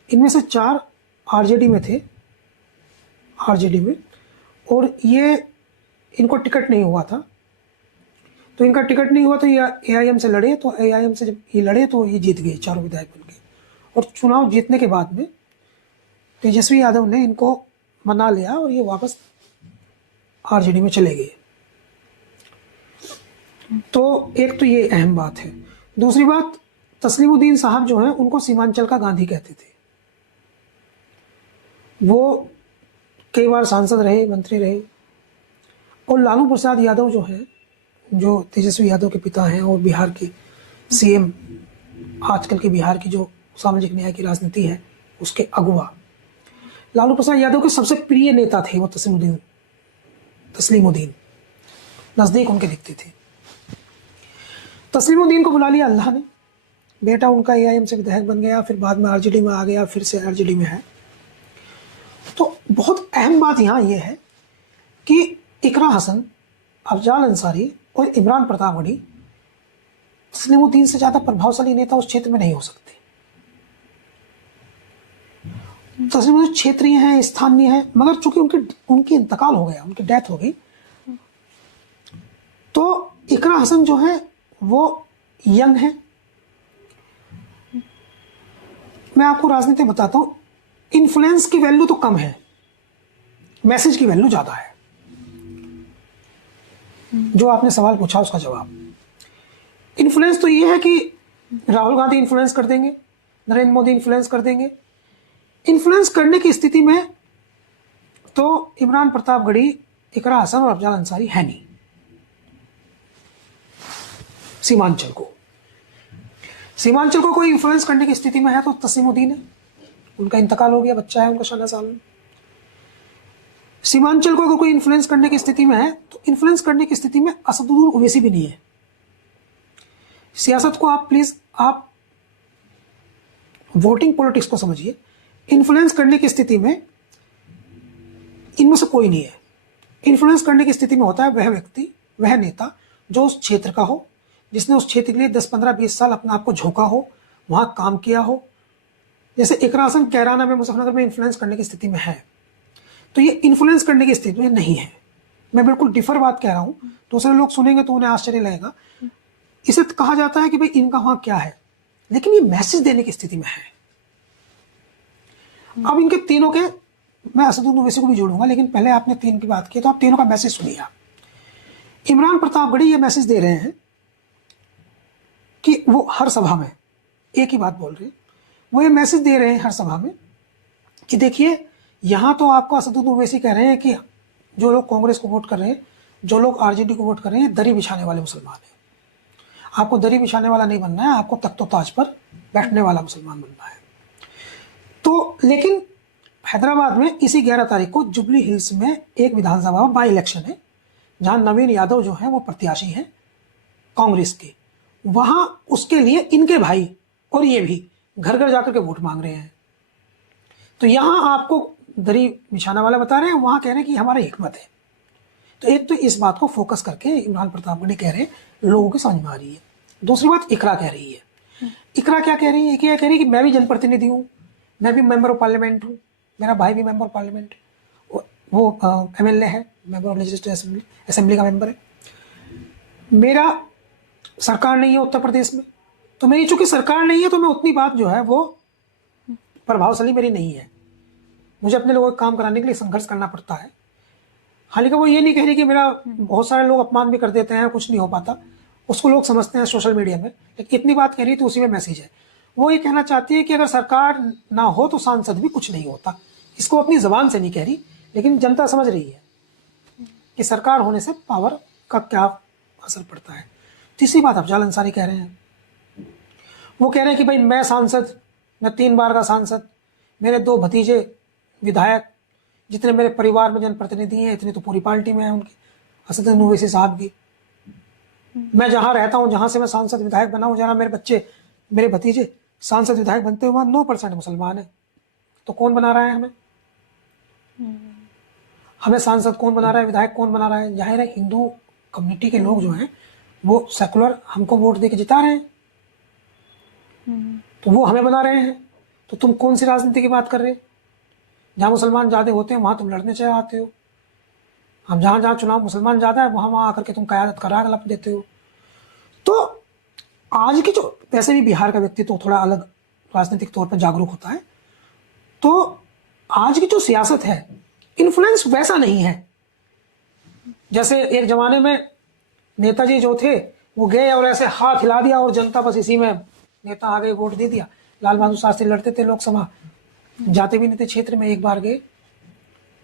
इनमें से 4 आरजेडी में थे, आरजेडी में, और ये इनको टिकट नहीं हुआ था, तो इनका टिकट नहीं हुआ तो ये एआईएम से लड़े, तो एआईएम से जब ये लड़े तो ये जीत गए, 4 विधायक बन गए। और चुनाव जीतने के बाद में तेजस्वी यादव ने इनको मना लिया और ये वापस आरजेडी में चले गए। तो एक तो ये अहम बात है। दूसरी बात, तस्लीमुद्दीन साहब जो हैं उनको सीमांचल का गांधी कहते थे। वो कई बार सांसद रहे, मंत्री रहे। और लालू प्रसाद यादव जो है, जो तेजस्वी यादव के पिता हैं और बिहार के सीएम, आजकल के बिहार की जो सामाजिक न्याय की राजनीति है उसके अगुवा, लालू प्रसाद यादव के सबसे प्रिय नेता थे वो तस्लीमुद्दीन, नजदीक उनके दिखते थे। तस्लीमुद्दीन को बुला लिया अल्लाह ने, बेटा उनका एआईएम से विधायक बन गया, फिर बाद में आरजेडी में आ गया, फिर से आरजेडी में है। तो बहुत अहम बात यहाँ ये है कि इकरा हसन, अफजाल अंसारी और इमरान प्रतापगढ़ी तस्लीमुद्दीन से ज्यादा प्रभावशाली नेता उस क्षेत्र में नहीं हो सकते। तस्लीमुद्दीन क्षेत्रीय हैं, स्थानीय हैं, मगर चूंकि उनकी इंतकाल हो गया, उनकी डेथ हो गई, तो इकरा हसन जो है वो यंग है। मैं आपको राजनीति बताता हूं, इन्फ्लुएंस की वैल्यू तो कम है, मैसेज की वैल्यू ज्यादा है। जो आपने सवाल पूछा उसका जवाब, इन्फ्लुएंस तो ये है कि राहुल गांधी इन्फ्लुएंस कर देंगे, नरेंद्र मोदी इन्फ्लुएंस कर देंगे। इन्फ्लुएंस करने की स्थिति में तो इमरान प्रतापगढ़ी, इकरा हसन और अफजाल अंसारी है नहीं। सीमांचल को कोई इन्फ्लुएंस करने की स्थिति में है तो तस्लीमुद्दीन है, उनका इंतकाल हो गया, बच्चा है उनका शाहनवाज आलम। सीमांचल को अगर कोई इन्फ्लुएंस करने की स्थिति में है तो इन्फ्लुएंस करने की स्थिति में असदुद्दीन ओवैसी भी नहीं है। सियासत को आप प्लीज वोटिंग पॉलिटिक्स को समझिए। इन्फ्लुएंस करने की स्थिति में इनमें से कोई नहीं है। इन्फ्लुएंस करने की स्थिति में होता है वह व्यक्ति, वह नेता जो उस क्षेत्र का हो, जिसने उस क्षेत्र के लिए 10, 15, 20 साल अपने आप को झोंका हो, वहां काम किया हो। जैसे इकरा हसन कैराना में, मुजफ्फरनगर में इन्फ्लुएंस करने की स्थिति में है, तो ये इन्फ्लुएंस करने की स्थिति में नहीं है। मैं बिल्कुल डिफर बात कह रहा हूं, दूसरे लोग सुनेंगे तो उन्हें आश्चर्य लगेगा। इसे कहा जाता है कि भाई इनका वहां क्या है, लेकिन ये मैसेज देने की स्थिति में है। अब इनके तीनों के, मैं असदुद्दीन ओवैसी को भी जोड़ूंगा, लेकिन पहले आपने 3 की बात की तो आप तीनों का मैसेज सुनिए। इमरान प्रतापगढ़ी ये मैसेज दे रहे हैं कि वो हर सभा में एक ही बात बोल रहे हैं, वो ये मैसेज दे रहे हैं हर सभा में कि देखिए, यहां तो आपको असदुद्दीन ओवैसी कह रहे हैं कि जो लोग कांग्रेस को वोट कर रहे हैं, जो लोग आरजेडी को वोट कर रहे हैं, दरी बिछाने वाले मुसलमान हैं। आपको दरी बिछाने वाला नहीं बनना है, आपको तख्तो ताज पर बैठने वाला मुसलमान बनना है। तो लेकिन हैदराबाद में इसी 11 तारीख को जुबली हिल्स में एक विधानसभा में बाई इलेक्शन है, जहां नवीन यादव जो है वो प्रत्याशी हैं कांग्रेस के। वहां उसके लिए इनके भाई और ये भी घर घर जाकर के वोट मांग रहे हैं। तो यहां आपको दरी बिछाने वाला बता रहे हैं, वहां कह रहे हैं कि हमारा हिकमत है। तो एक तो इस बात को फोकस करके इमरान प्रतापगढ़ी कह रहे हैं, लोगों की समझ में आ रही है। दूसरी बात इकरा कह रही है। इकरा क्या कह रही है? क्या कह रही है कि मैं भी जनप्रतिनिधि हूँ, मैं भी मेंबर ऑफ पार्लियामेंट हूँ, मेरा भाई भी मेंबर ऑफ पार्लियामेंट, वो एमएलए है, मेंबर ऑफ लेजिस्लेटिव असेंबली का मेंबर है। मेरा सरकार नहीं है उत्तर प्रदेश में, तो मेरी चूंकि सरकार नहीं है तो मैं उतनी बात जो है वो प्रभावशाली मेरी नहीं है। मुझे अपने लोगों का काम कराने के लिए संघर्ष करना पड़ता है। हालांकि वो ये नहीं कह रही कि मेरा बहुत सारे लोग अपमान भी कर देते हैं, कुछ नहीं हो पाता, उसको लोग समझते हैं सोशल मीडिया में, लेकिन इतनी बात कह रही है तो उसी में मैसेज है। वो ये कहना चाहती है कि अगर सरकार ना हो तो सांसद भी कुछ नहीं होता। इसको अपनी जबान से नहीं कह रही, लेकिन जनता समझ रही है कि सरकार होने से पावर का क्या असर पड़ता है। तीसरी बात अफजल अंसारी कह रहे हैं, वो कह रहे हैं कि भाई मैं सांसद, मैं 3 बार का सांसद, मेरे 2 भतीजे विधायक, जितने मेरे परिवार में जनप्रतिनिधि हैं इतने तो पूरी पार्टी में है उनकी, असदुद्दीन ओवैसी साहब की। मैं जहां रहता हूं, जहां से मैं सांसद विधायक बना हूं, जहां मेरे बच्चे, मेरे भतीजे सांसद विधायक बनते हैं, वहां 9% मुसलमान है। तो कौन बना रहा है हमें? हमें सांसद कौन बना रहा है, विधायक कौन बना रहा है? जाहिर है हिंदू कम्युनिटी के लोग जो हैं वो सेकुलर हमको वोट दे के जिता रहे हैं, तो वो हमें बना रहे हैं। तो तुम कौन सी राजनीति की बात कर रहे हो? जहां मुसलमान ज्यादा होते हैं वहां तुम लड़ने चले आते हो, हम जहां जहां चुनाव मुसलमान ज्यादा है वहां वहां आकर के तुम कयादत का राग लप देते हो। तो आज की जो, वैसे भी बिहार का व्यक्ति तो थोड़ा अलग राजनीतिक तौर पर जागरूक होता है, तो आज की जो सियासत है इन्फ्लुएंस वैसा नहीं है जैसे एक जमाने में नेताजी जो थे वो गए और ऐसे हाथ हिला दिया और जनता बस इसी में, नेता आ गए वोट दे दिया। लाल बहादुर शास्त्री लड़ते थे लोकसभा, जाते भी नहीं थे क्षेत्र में, एक बार गए।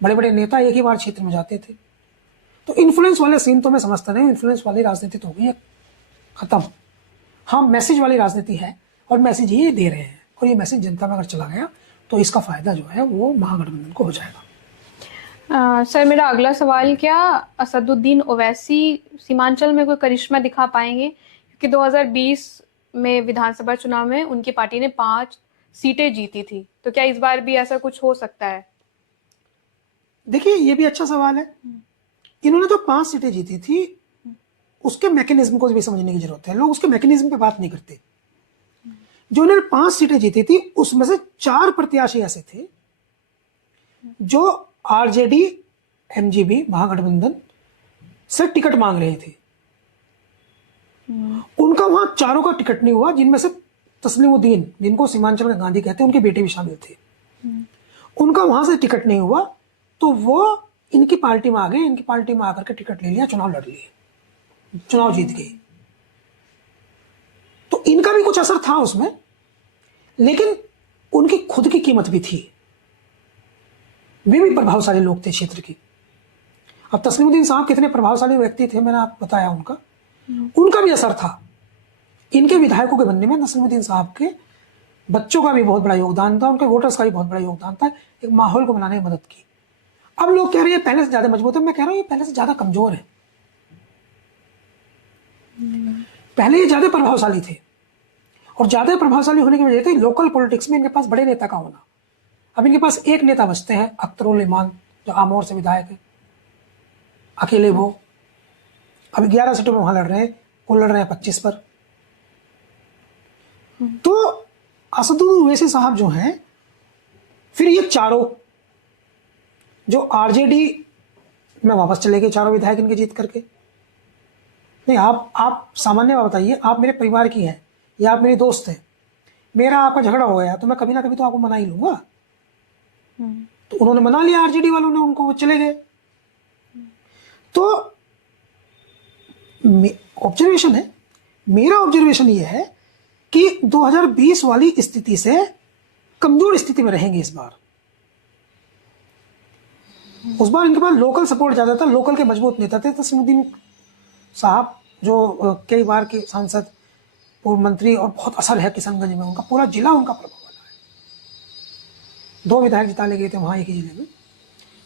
बड़े बड़े नेता एक ही बार क्षेत्र में जाते थे। तो इन्फ्लुएंस वाले सीन तो मैं समझता नहीं, इन्फ्लुएंस वाली राजनीति तो हो गई है खत्म। हाँ, मैसेज वाली राजनीति है और मैसेज ये दे रहे हैं, और ये मैसेज जनता में अगर चला गया तो इसका फायदा जो है वो महागठबंधन को हो जाएगा। सर, मेरा अगला सवाल, क्या असदुद्दीन ओवैसी सीमांचल में कोई करिश्मा दिखा पाएंगे? क्योंकि 2020 में विधानसभा चुनाव में उनकी पार्टी ने 5 सीटें जीती थी, तो क्या इस बार भी ऐसा कुछ हो सकता है? देखिए, ये भी अच्छा सवाल है। इन्होंने जो 5 सीटें जीती थी उसके मैकेनिज्म को भी समझने की जरूरत है। लोग उसके मैकेनिज्म पे बात नहीं करते। जो इन्होंने 5 सीटें जीती थी उसमें से 4 प्रत्याशी ऐसे थे जो आरजेडी एमजीबी महागठबंधन से टिकट मांग रहे थे। उनका वहां चारों का टिकट नहीं हुआ, जिनमें से तस्लीमुद्दीन, जिनको सीमांचल का गांधी कहते हैं, उनके बेटे भी शामिल थे। उनका वहां से टिकट नहीं हुआ तो वो इनकी पार्टी में आ गए। इनकी पार्टी में आकर के टिकट ले लिया, चुनाव लड़ लिए, चुनाव जीत गए। तो इनका भी कुछ असर था उसमें, लेकिन उनकी खुद की कीमत भी थी। वे भी प्रभावशाली लोग थे क्षेत्र की। अब तस्लीमुद्दीन साहब कितने प्रभावशाली व्यक्ति थे मैंने आपको बताया, उनका भी असर था। इनके विधायकों के बनने में तस्लीमुद्दीन साहब के बच्चों का भी बहुत बड़ा योगदान था, उनके वोटर्स का भी बहुत बड़ा योगदान था, एक माहौल को बनाने में मदद की। अब लोग कह रहे हैं पहले से ज्यादा मजबूत है, मैं कह रहा हूं ये पहले से ज्यादा कमजोर है। पहले ये ज्यादा प्रभावशाली थे, और ज्यादा प्रभावशाली होने की वजह थी लोकल पॉलिटिक्स में इनके पास बड़े नेता का होना। अब इनके पास एक नेता बचते हैं, अख्तरुल इमान, जो आमोर से विधायक है, अकेले वो। अभी 11 सीटों में वहां लड़ रहे हैं, वो लड़ रहे हैं 25 पर। तो असदुद्दीन ओवैसी साहब जो हैं, फिर ये चारों जो आरजेडी में वापस चले गए, चारों विधायक इनके जीत करके। नहीं, आप सामान्य बात बताइए, आप मेरे परिवार की हैं या आप मेरे दोस्त हैं, मेरा आपका झगड़ा हो गया तो मैं कभी ना कभी तो आपको मना ही लूंगा। तो उन्होंने मना लिया, आरजेडी वालों ने उनको, वो चले गए। तो ऑब्जर्वेशन है, मेरा ऑब्जर्वेशन ये है कि 2020 वाली स्थिति से कमजोर स्थिति में रहेंगे इस बार। उस बार इनके पास लोकल सपोर्ट ज्यादा था, लोकल के मजबूत नेता थे। तस्लीमुद्दीन साहब जो कई बार के सांसद, पूर्व मंत्री, और बहुत असर है किशनगंज में, उनका पूरा जिला उनका प्रभाव वाला है। 2 विधायक जिता ले गए थे वहां एक ही जिले में।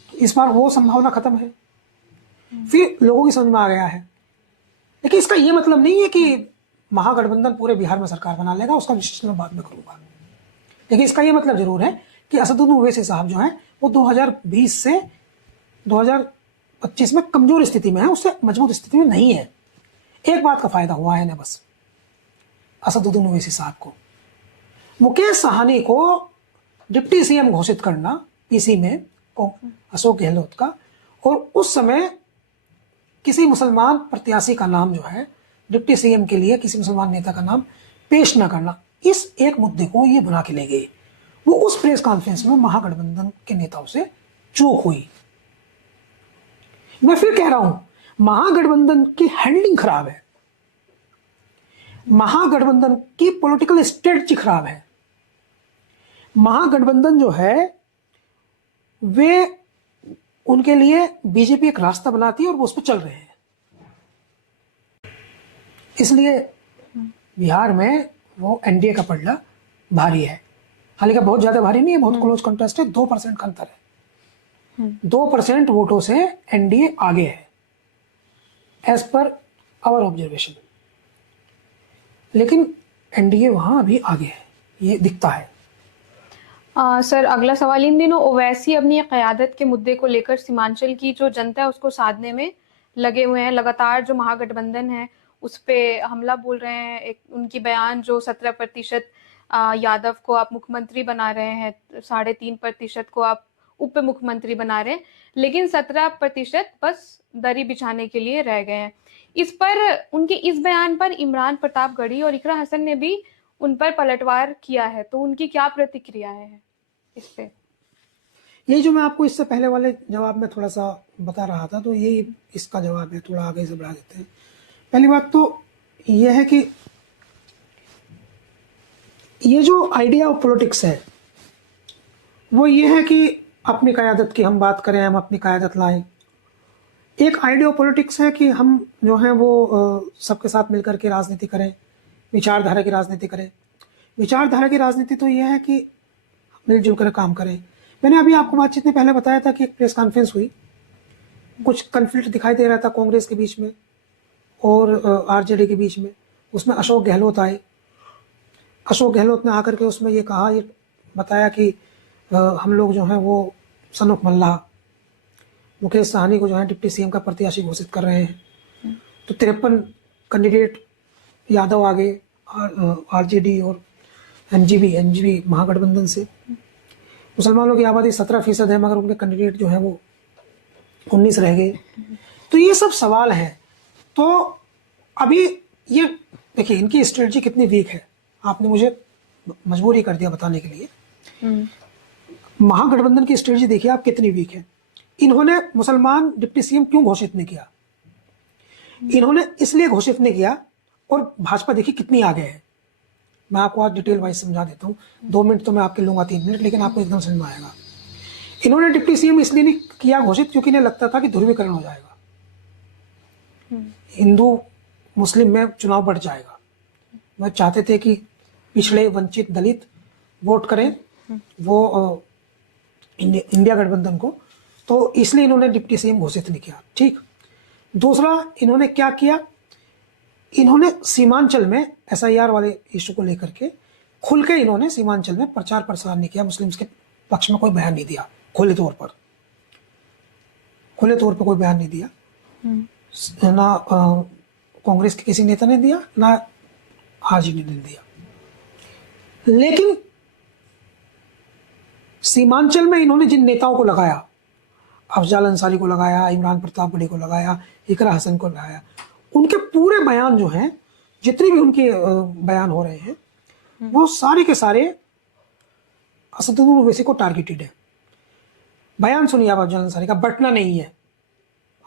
तो इस बार वो संभावना खत्म है। फिर लोगों की समझ में आ गया है, लेकिन इसका ये मतलब नहीं है कि महागठबंधन पूरे बिहार में सरकार बना लेगा, उसका विश्लेषण मैं बाद में करूंगा। लेकिन इसका ये मतलब जरूर है कि असदुद्दीन ओवैसी साहब जो हैं वो 2020 से 2025 में कमजोर स्थिति में है, उससे मजबूत स्थिति में नहीं है। एक बात का फायदा हुआ है ना बस असदुद्दीन ओवैसी साहब को, मुकेश साहनी को डिप्टी सीएम घोषित करना पीसी में, अशोक गहलोत का, और उस समय किसी मुसलमान प्रत्याशी का नाम जो है डिप्टी सीएम के लिए, किसी मुसलमान नेता का नाम पेश न करना, इस एक मुद्दे को ये बना के ले गए। वो उस प्रेस कॉन्फ्रेंस में महागठबंधन के नेताओं से चूक हुई। मैं फिर कह रहा हूं, महागठबंधन की हैंडलिंग खराब है, महागठबंधन की पॉलिटिकल स्ट्रेटजी खराब है। महागठबंधन जो है वे उनके लिए बीजेपी एक रास्ता बनाती है और वो उस पर चल रहे हैं। इसलिए बिहार में वो एनडीए का पलड़ा भारी है, हालांकि बहुत ज्यादा भारी नहीं है, बहुत क्लोज कंटेस्ट है, 2% का अंतर है। 2% वोटों से एनडीए आगे है एज पर आवर ऑब्जर्वेशन, लेकिन एनडीए वहां अभी आगे है, ये दिखता है। सर, अगला सवाल, इन दिनों ओवैसी अपनी क़यादत के मुद्दे को लेकर सीमांचल की जो जनता है उसको साधने में लगे हुए हैं। लगातार जो महागठबंधन है उस पे हमला बोल रहे हैं। एक उनकी बयान जो 17% यादव को आप मुख्यमंत्री बना रहे हैं, 3.5% को आप उप मुख्यमंत्री बना रहे हैं, लेकिन 17% बस दरी बिछाने के लिए रह गए हैं। इस पर, उनके इस बयान पर इमरान प्रतापगढ़ी और इकरा हसन ने भी उन पर पलटवार किया है, तो उनकी क्या प्रतिक्रिया है इस पे? ये जो मैं आपको इससे पहले वाले जवाब में थोड़ा सा बता रहा था, तो ये इसका जवाब है, थोड़ा आगे से बढ़ा देते हैं। पहली बात तो यह है कि ये जो आइडिया ऑफ पॉलिटिक्स है वो ये है कि अपनी क़यादत की हम बात करें, हम अपनी क़यादत लाएं। एक आइडिया ऑफ पॉलिटिक्स है कि हम जो है वो सबके साथ मिलकर के राजनीति करें, विचारधारा की राजनीति करें। विचारधारा की राजनीति तो यह है कि मिलजुल कर काम करें। मैंने अभी आपको बातचीत में पहले बताया था कि एक प्रेस कॉन्फ्रेंस हुई, कुछ कन्फ्लिक्ट दिखाई दे रहा था कांग्रेस के बीच में और आरजेडी के बीच में। उसमें अशोक गहलोत आए। अशोक गहलोत ने आकर के उसमें ये कहा, ये बताया कि हम लोग जो हैं वो सनमुख मल्लाह, मुकेश साहनी को जो है डिप्टी सीएम का प्रत्याशी घोषित कर रहे हैं। तो 53 कैंडिडेट यादव आगे, आरजेडी और एनजीबी महागठबंधन से। मुसलमानों की आबादी 17% है, मगर उनके कैंडिडेट जो है वो 19 रह गए। तो ये सब सवाल हैं। तो अभी ये देखिए, इनकी स्ट्रेटजी कितनी वीक है, आपने मुझे मजबूरी कर दिया बताने के लिए। महागठबंधन की स्ट्रेटजी देखिए आप कितनी वीक है। इन्होंने मुसलमान डिप्टी सीएम क्यों घोषित नहीं किया? इन्होंने इसलिए घोषित नहीं किया, और भाजपा देखिए कितनी आगे है। मैं आपको आज डिटेल वाइज समझा देता हूँ, 2 मिनट तो मैं आपके लूंगा, 3 मिनट, लेकिन आपको एकदम समझ में आएगा। इन्होंने डिप्टी सीएम इसलिए नहीं किया घोषित क्योंकि इन्हें लगता था कि ध्रुवीकरण हो जाएगा, हिंदू मुस्लिम में चुनाव बढ़ जाएगा। वह चाहते थे कि पिछड़े, वंचित, दलित वोट करें वो इंडिया गठबंधन को, तो इसलिए इन्होंने डिप्टी सीएम घोषित नहीं किया। ठीक। दूसरा, इन्होंने क्या किया, इन्होंने सीमांचल में एसआईआर वाले इशू को लेकर के खुल के इन्होंने सीमांचल में प्रचार प्रसार नहीं किया, मुस्लिम्स के पक्ष में कोई बयान नहीं दिया, खुले तौर पर कोई बयान नहीं दिया। ना कांग्रेस के किसी नेता ने दिया, ना आरजेडी ने दिया। लेकिन सीमांचल में इन्होंने जिन नेताओं को लगाया, अफजाल अंसारी को लगाया, इमरान प्रतापगढ़ी को लगाया, इकरा हसन को लगाया, उनके पूरे बयान जो हैं, जितने भी उनके बयान हो रहे हैं, वो सारे के सारे असदुद्दीन ओवैसी को टारगेटेड है। बयान सुनिए आप अफजाल अंसारी का, बटना नहीं है।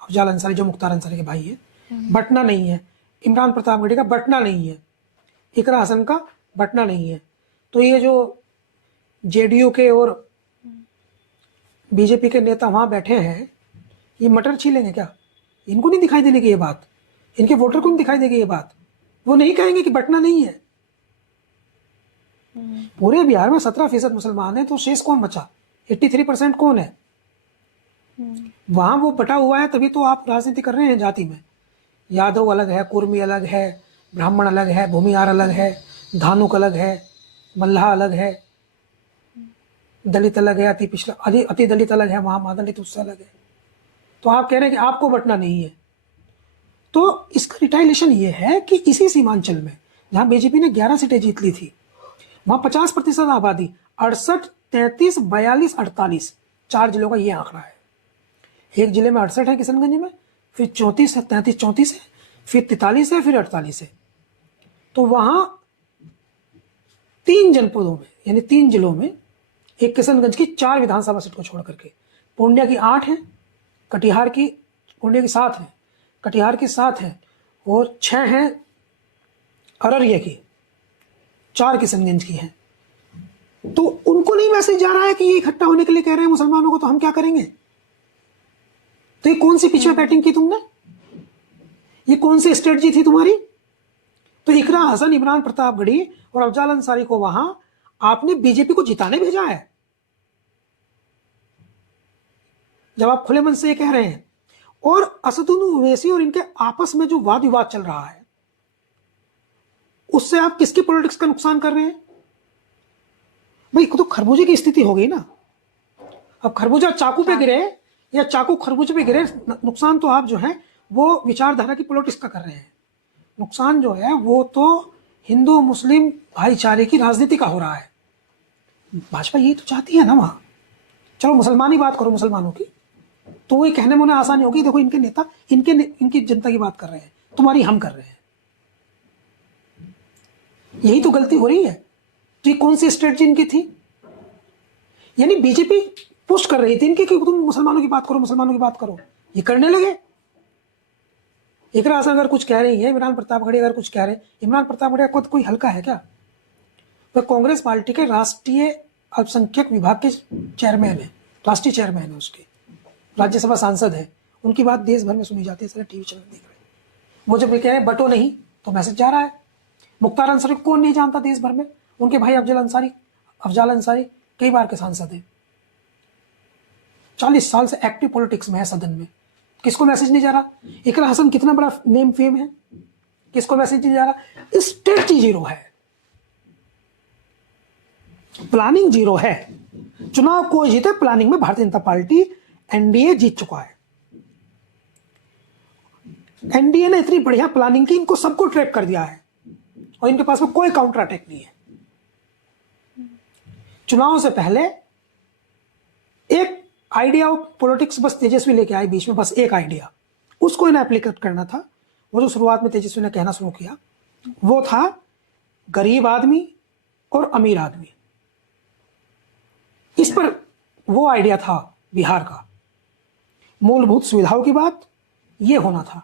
अफजाल अंसारी जो मुख्तार अंसारी के भाई है, बटना नहीं है। इमरान प्रतापगढ़ी का बटना नहीं है। इकरा हसन का बटना नहीं है। तो ये जो जेडीयू के और बीजेपी के नेता वहां बैठे हैं, ये मटर छीलेंगे क्या? इनको नहीं दिखाई देने की ये बात? इनके वोटर को नहीं दिखाई देगी ये बात? वो नहीं कहेंगे कि बटना नहीं है? पूरे बिहार में 17% मुसलमान है, तो शेष कौन बचा? 83% कौन है? वहां वो बटा हुआ है, तभी तो आप राजनीति कर रहे हैं जाति में। यादव अलग है, कुर्मी अलग है, ब्राह्मण अलग है, भूमिहार अलग है, धानुक अलग है, मल्लाह अलग है, दलित अलग है, अति दलित अलग है, वहां महादलित उससे अलग है। तो आप कह रहे हैं कि आपको बटना नहीं है। तो इसका रिटाइलेशन ये है कि इसी सीमांचल में जहां बीजेपी ने 11 सीटें जीत ली थी, वहां 50% आबादी, 68, 33, 42, 48, 4 जिलों का ये आंकड़ा है। एक जिले में 68 है किशनगंज में, फिर 34 है, 33, 34 है, फिर 43 है, फिर 48 है। तो वहां 3 जनपदों में, यानी 3 जिलों में एक किशनगंज की 4 विधानसभा सीट को छोड़ करके। पूर्णिया की 8 है, कटिहार की, पूर्णिया की 7 है, कटिहार की 7 है और 6 हैं अररिया की, 4 किशनगंज की हैं। तो उनको नहीं मैसेज जा रहा है कि ये इकट्ठा होने के लिए कह रहे हैं मुसलमानों को, तो हम क्या करेंगे? तो ये कौन सी पीछे बैटिंग की तुमने? ये कौन सी स्ट्रेटजी थी तुम्हारी? तो इकरा हसन, इमरान प्रतापगढ़ी और अफजाल अंसारी को वहां आपने बीजेपी को जिताने भेजा है, जब आप खुले मन से ये कह रहे हैं। और असदुद्दीन ओवैसी और इनके आपस में जो वाद विवाद चल रहा है, उससे आप किसकी पॉलिटिक्स का नुकसान कर रहे हैं? भाई तो खरबूजे की स्थिति हो गई ना। अब खरबूजा चाकू पे गिरे या चाकू खरबूजे पे गिरे, नुकसान तो आप जो है वो विचारधारा की पॉलिटिक्स का कर रहे हैं। नुकसान जो है वो तो हिंदू मुस्लिम भाईचारे की राजनीति का हो रहा है। भाजपा यही तो चाहती है ना वहां। चलो मुसलमान ही बात करो मुसलमानों की, तो ये कहने में उन्हें आसानी होगी, देखो इनके नेता इनकी जनता की बात कर रहे हैं, तुम्हारी हम कर रहे हैं। यही तो गलती हो रही है। तो ये कौन सी स्ट्रेटजी इनकी थी? यानी बीजेपी पुश कर रही थी इनकी कि तुम मुसलमानों की बात करो, मुसलमानों की बात करो, ये करने लगे। इकरा हसन अगर कुछ कह रही है, इमरान प्रतापगढ़ी अगर कुछ कह रहे हैं, इमरान प्रतापगढ़ी का कोई हल्का है क्या? वह कांग्रेस पार्टी के राष्ट्रीय अल्पसंख्यक विभाग के चेयरमैन है, राष्ट्रीय चेयरमैन है, उसके राज्यसभा सांसद है। उनकी बात देश भर में सुनी जाती है, सारे टीवी चैनल देख रहे हैं। वो जब ये कह रहे हैं बटो नहीं, तो मैसेज जा रहा है। मुख्तार अंसारी कौन नहीं जानता देश भर में? उनके भाई अफजाल अंसारी कई बार के सांसद हैं, 40 साल से एक्टिव पॉलिटिक्स में है सदन में। किसको मैसेज नहीं जा रहा? इकरा हसन कितना बड़ा नेम फेम है, किसको मैसेज नहीं जा रहा? स्ट्रेटजी जीरो है, प्लानिंग जीरो है। चुनाव कोई जीते, प्लानिंग में भारतीय जनता पार्टी एनडीए जीत चुका है। एनडीए ने इतनी बढ़िया प्लानिंग की, इनको सबको ट्रैप कर दिया है और इनके पास में कोई काउंटर अटैक नहीं है। चुनाव से पहले एक आइडिया ऑफ पॉलिटिक्स बस तेजस्वी लेके आए बीच में, बस एक आइडिया, उसको इन्हें एप्लीकेट करना था। वो जो शुरुआत में तेजस्वी ने कहना शुरू किया वो था गरीब आदमी और अमीर आदमी। इस पर वो आइडिया था बिहार का, मूलभूत सुविधाओं की बात ये होना था,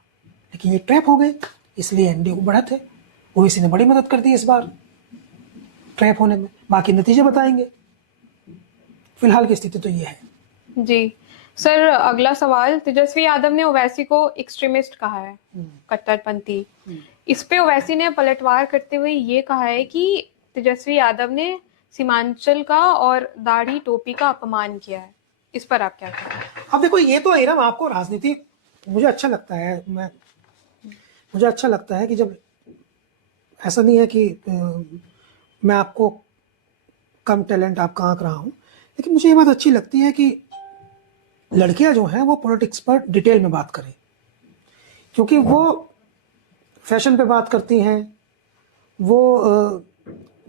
लेकिन ये ट्रैप हो गए, इसलिए एनडीए को बढ़त है। ओवैसी ने बड़ी मदद कर दी इस बार ट्रैप होने में। बाकी नतीजे बताएंगे, फिलहाल की स्थिति तो ये है। जी सर, अगला सवाल, तेजस्वी यादव ने ओवैसी को एक्सट्रीमिस्ट कहा है, कट्टरपंथी। इस पे ओवैसी ने पलटवार करते हुए ये कहा है कि तेजस्वी यादव ने सीमांचल का और दाढ़ी टोपी का अपमान किया है। इस पर आप क्या कहेंगे? अब देखो, ये तो है ना, आपको राजनीति, मुझे अच्छा लगता है, मुझे अच्छा लगता है कि जब ऐसा नहीं है कि मैं आपको कम टैलेंट आपका आंक रहा हूं, लेकिन मुझे ये बात अच्छी लगती है कि लड़कियां जो हैं वो पॉलिटिक्स पर डिटेल में बात करें, क्योंकि वो फैशन पे बात करती हैं, वो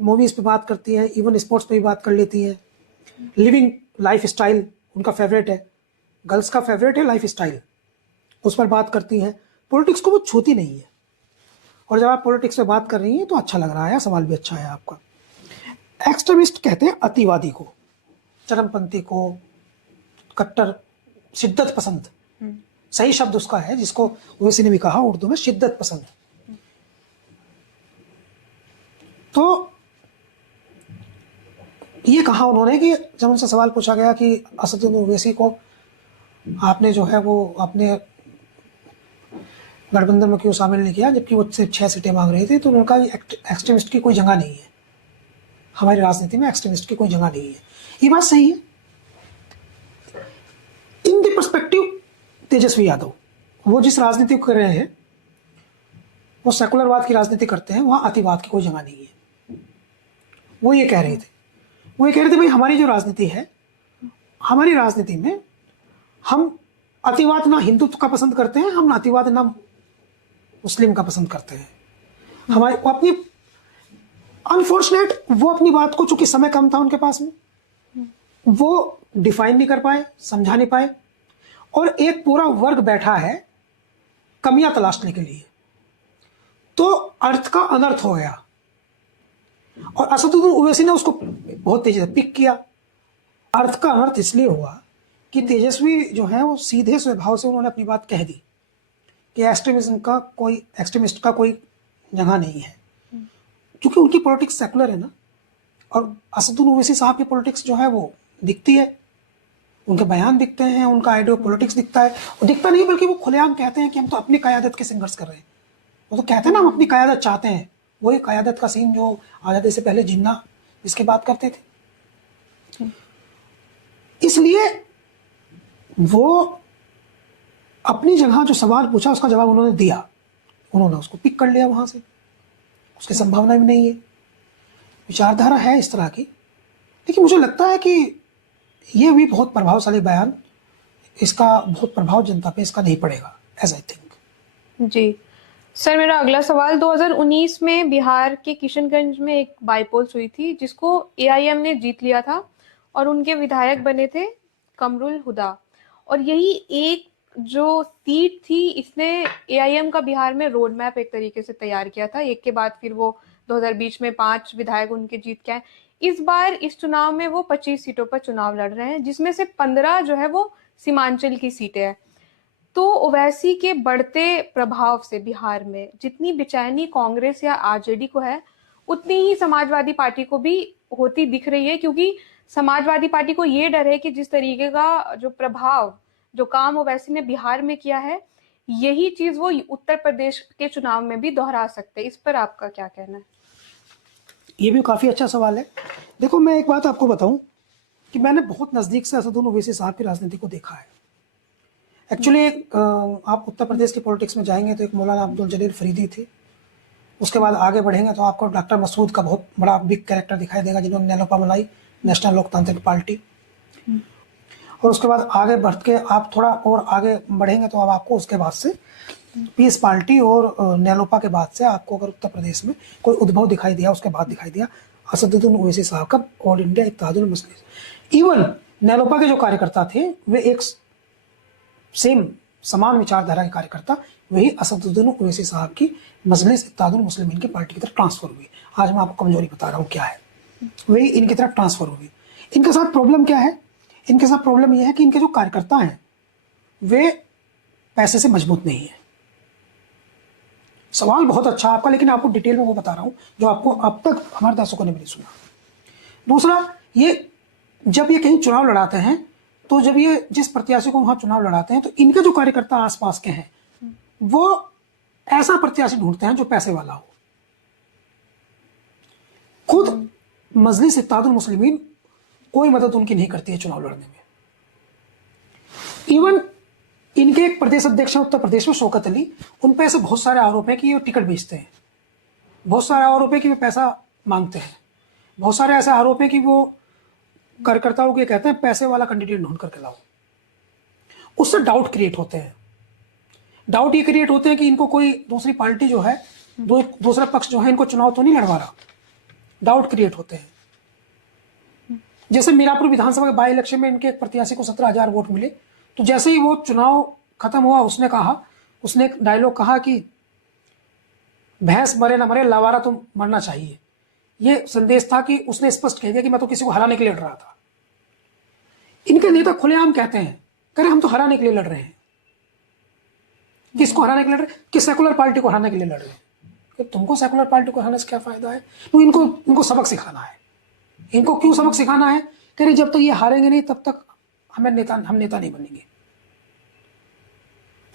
मूवीज पे बात करती हैं, इवन स्पोर्ट्स पे भी बात कर लेती हैं। लिविंग लाइफ स्टाइल उनका फेवरेट है, गर्ल्स का फेवरेट है लाइफ स्टाइल, उस पर बात करती हैं। पॉलिटिक्स को वो छूती नहीं है। और जब आप पॉलिटिक्स पे बात कर रही हैं तो अच्छा लग रहा है, सवाल भी अच्छा है आपका। एक्सट्रीमिस्ट कहते हैं अतिवादी को, चरमपंथी को, कट्टर शिद्दत पसंद, सही शब्द उसका है, जिसको ओवैसी ने भी कहा उर्दू में, शिद्दत पसंद। तो ये कहा उन्होंने कि जब उनसे सवाल पूछा गया कि असदुद्दीन ओवैसी को आपने जो है वो अपने गठबंधन में क्यों शामिल नहीं किया, जबकि वो सिर्फ 6 सीटें मांग रही थी, तो उनका एक्सट्रीमिस्ट की कोई जगह नहीं है, हमारी राजनीति में एक्सट्रीमिस्ट की कोई जगह नहीं है। ये बात सही है। In the perspective Tejashwi Yadav वो जिस राजनीति को कर रहे हैं वो सेकुलरवाद की राजनीति करते हैं, वहां अतिवाद की कोई जगह नहीं है। वो ये कह रहे थे भाई हमारी जो राजनीति है, हमारी राजनीति में हम अतिवाद ना हिंदुत्व का पसंद करते हैं, हम अतिवाद ना मुस्लिम का पसंद करते हैं। हमारे अपनी अनफॉर्चुनेट वो अपनी बात को, चूंकि समय कम था उनके पास में, वो डिफाइन नहीं कर पाए, समझा नहीं पाए, और एक पूरा वर्ग बैठा है कमियां तलाशने के लिए, तो अर्थ का अनर्थ हो गया। और असदुद्दीन ओवैसी ने उसको बहुत तेजी से पिक किया अर्थ का अनर्थ इसलिए हुआ कि तेजस्वी जो है वो सीधे स्वभाव से उन्होंने अपनी बात कह दी कि एक्सट्रीमिस्ट का कोई जगह नहीं है, क्योंकि उनकी पॉलिटिक्स सेकुलर है ना। और असदुद्दीन ओवैसी साहब की पॉलिटिक्स जो है वो दिखती है, उनके बयान दिखते हैं, उनका आइडियो पॉलिटिक्स दिखता है। और दिखता नहीं बल्कि वो खुलेआम कहते हैं कि हम तो अपनी क़यादत के संघर्ष कर रहे हैं। वो तो कहते हैं ना हम अपनी क़यादत चाहते हैं, वही क़यादत का सीन जो आज़ादी से पहले जिन्ना जिसकी बात करते थे। इसलिए वो अपनी जगह जो सवाल पूछा उसका जवाब उन्होंने दिया, उन्होंने उसको पिक कर लिया वहां से, उसकी संभावना भी नहीं है। विचारधारा है इस तरह की, लेकिन मुझे लगता है कि ये भी बहुत प्रभावशाली बयान, इसका बहुत प्रभाव जनता पे इसका नहीं पड़ेगा, एज आई थिंक। जी सर, मेरा अगला सवाल 2019 में बिहार के किशनगंज में एक बाईपोल्स हुई थी जिसको एआईएम ने जीत लिया था और उनके विधायक बने थे कमरुल हुदा। और यही एक जो सीट थी इसने एआईएम का बिहार में रोड मैप एक तरीके से तैयार किया था। एक के बाद फिर वो 2020 में 5 विधायक उनके जीत के आए। इस बार इस चुनाव में वो 25 सीटों पर चुनाव लड़ रहे हैं, जिसमें से 15 जो है वो सीमांचल की सीटें हैं। तो ओवैसी के बढ़ते प्रभाव से बिहार में जितनी बेचैनी कांग्रेस या आरजेडी को है, उतनी ही समाजवादी पार्टी को भी होती दिख रही है, क्योंकि समाजवादी पार्टी को ये डर है कि जिस तरीके का जो प्रभाव, जो काम ओवैसी ने बिहार में किया है, यही चीज वो उत्तर प्रदेश के चुनाव में भी दोहरा सकते हैं। इस पर आपका क्या कहना है? ये भी काफ़ी अच्छा सवाल है। देखो, मैं एक बात आपको बताऊं कि मैंने बहुत नज़दीक से असदुद्दीन ओवैसी साहब की राजनीति को देखा है। एक्चुअली आप उत्तर प्रदेश की पॉलिटिक्स में जाएंगे तो एक मौलाना अब्दुल जलील फरीदी थे, उसके बाद आगे बढ़ेंगे तो आपको डॉक्टर मसूद का बहुत बड़ा बिग कैरेक्टर दिखाई देगा, जिन्होंने नेलोपा बनाई, नेशनल लोकतांत्रिक पार्टी। और उसके बाद आगे बढ़ के आप थोड़ा और आगे बढ़ेंगे तो अब आपको उसके बाद से पीस पार्टी और नेलोपा के बाद से आपको अगर उत्तर प्रदेश में कोई उद्भव दिखाई दिया, उसके बाद दिखाई दिया असदुद्दीन ओवैसी साहब का ऑल इंडिया इत्तेहादुल मजलिस। इवन नेलोपा के जो कार्यकर्ता थे वे एक समान विचारधारा के कार्यकर्ता, वही असदुद्दीन ओवैसी साहब की मजलिस इत्तेहादुल मुस्लिमीन की पार्टी की तरफ ट्रांसफर हुई। आज मैं आपको कमजोरी बता रहा हूँ क्या है, वही इनकी तरफ ट्रांसफर हुई। इनके साथ प्रॉब्लम क्या है? इनके साथ प्रॉब्लम यह है कि इनके जो कार्यकर्ता हैं वे पैसे से मजबूत नहीं है। सवाल बहुत अच्छा आपका, लेकिन आपको डिटेल में वो बता रहा हूं जो आपको अब तक हमारे दर्शकों ने भी नहीं सुना। दूसरा, ये जब ये कहीं चुनाव लड़ाते हैं तो जब ये जिस प्रत्याशी को वहां चुनाव लड़ाते हैं तो इनके जो कार्यकर्ता आसपास के हैं वो ऐसा प्रत्याशी ढूंढते हैं जो पैसे वाला हो। खुद मजलिस इत्तेहादुल मुस्लिमीन कोई मदद उनकी नहीं करती है चुनाव लड़ने में। इवन इनके एक प्रदेश अध्यक्ष हैं उत्तर प्रदेश में, शौकत अली, उन पे ऐसे बहुत सारे आरोप हैं कि ये टिकट बेचते हैं, बहुत सारे आरोप है कि वे पैसा मांगते हैं, बहुत सारे ऐसे आरोप हैं कि वो कार्यकर्ताओं के कहते हैं पैसे वाला कैंडिडेट ढूंढ करके लाओ। उससे डाउट क्रिएट होते हैं। डाउट ये क्रिएट होते हैं कि इनको कोई दूसरी पार्टी जो है, दूसरा पक्ष जो है इनको चुनाव तो नहीं लड़वा रहा। डाउट क्रिएट होते हैं। जैसे मीरापुर विधानसभा के बाई इलेक्शन में इनके एक प्रत्याशी को 17,000 वोट मिले, तो जैसे ही वो चुनाव खत्म हुआ उसने एक डायलॉग कहा कि भैंस मरे ना मरे, लावारा तो मरना चाहिए। ये संदेश था कि उसने स्पष्ट कह दिया कि मैं तो किसी को हराने के लिए लड़ रहा था। इनके नेता खुलेआम कहते हैं, कह रहे हम तो हराने के लिए लड़ रहे हैं। किसको हराने के लिए लड़ रहे हैं? कि सेकुलर पार्टी को हराने के लिए लड़ रहे हैं। तुमको सेकुलर पार्टी को हराने से क्या फायदा है? तो इनको सबक सिखाना है। इनको क्यों सबक सिखाना है? कह रहे जब तक ये हारेंगे नहीं तब तक हम नेता नहीं बनेंगे।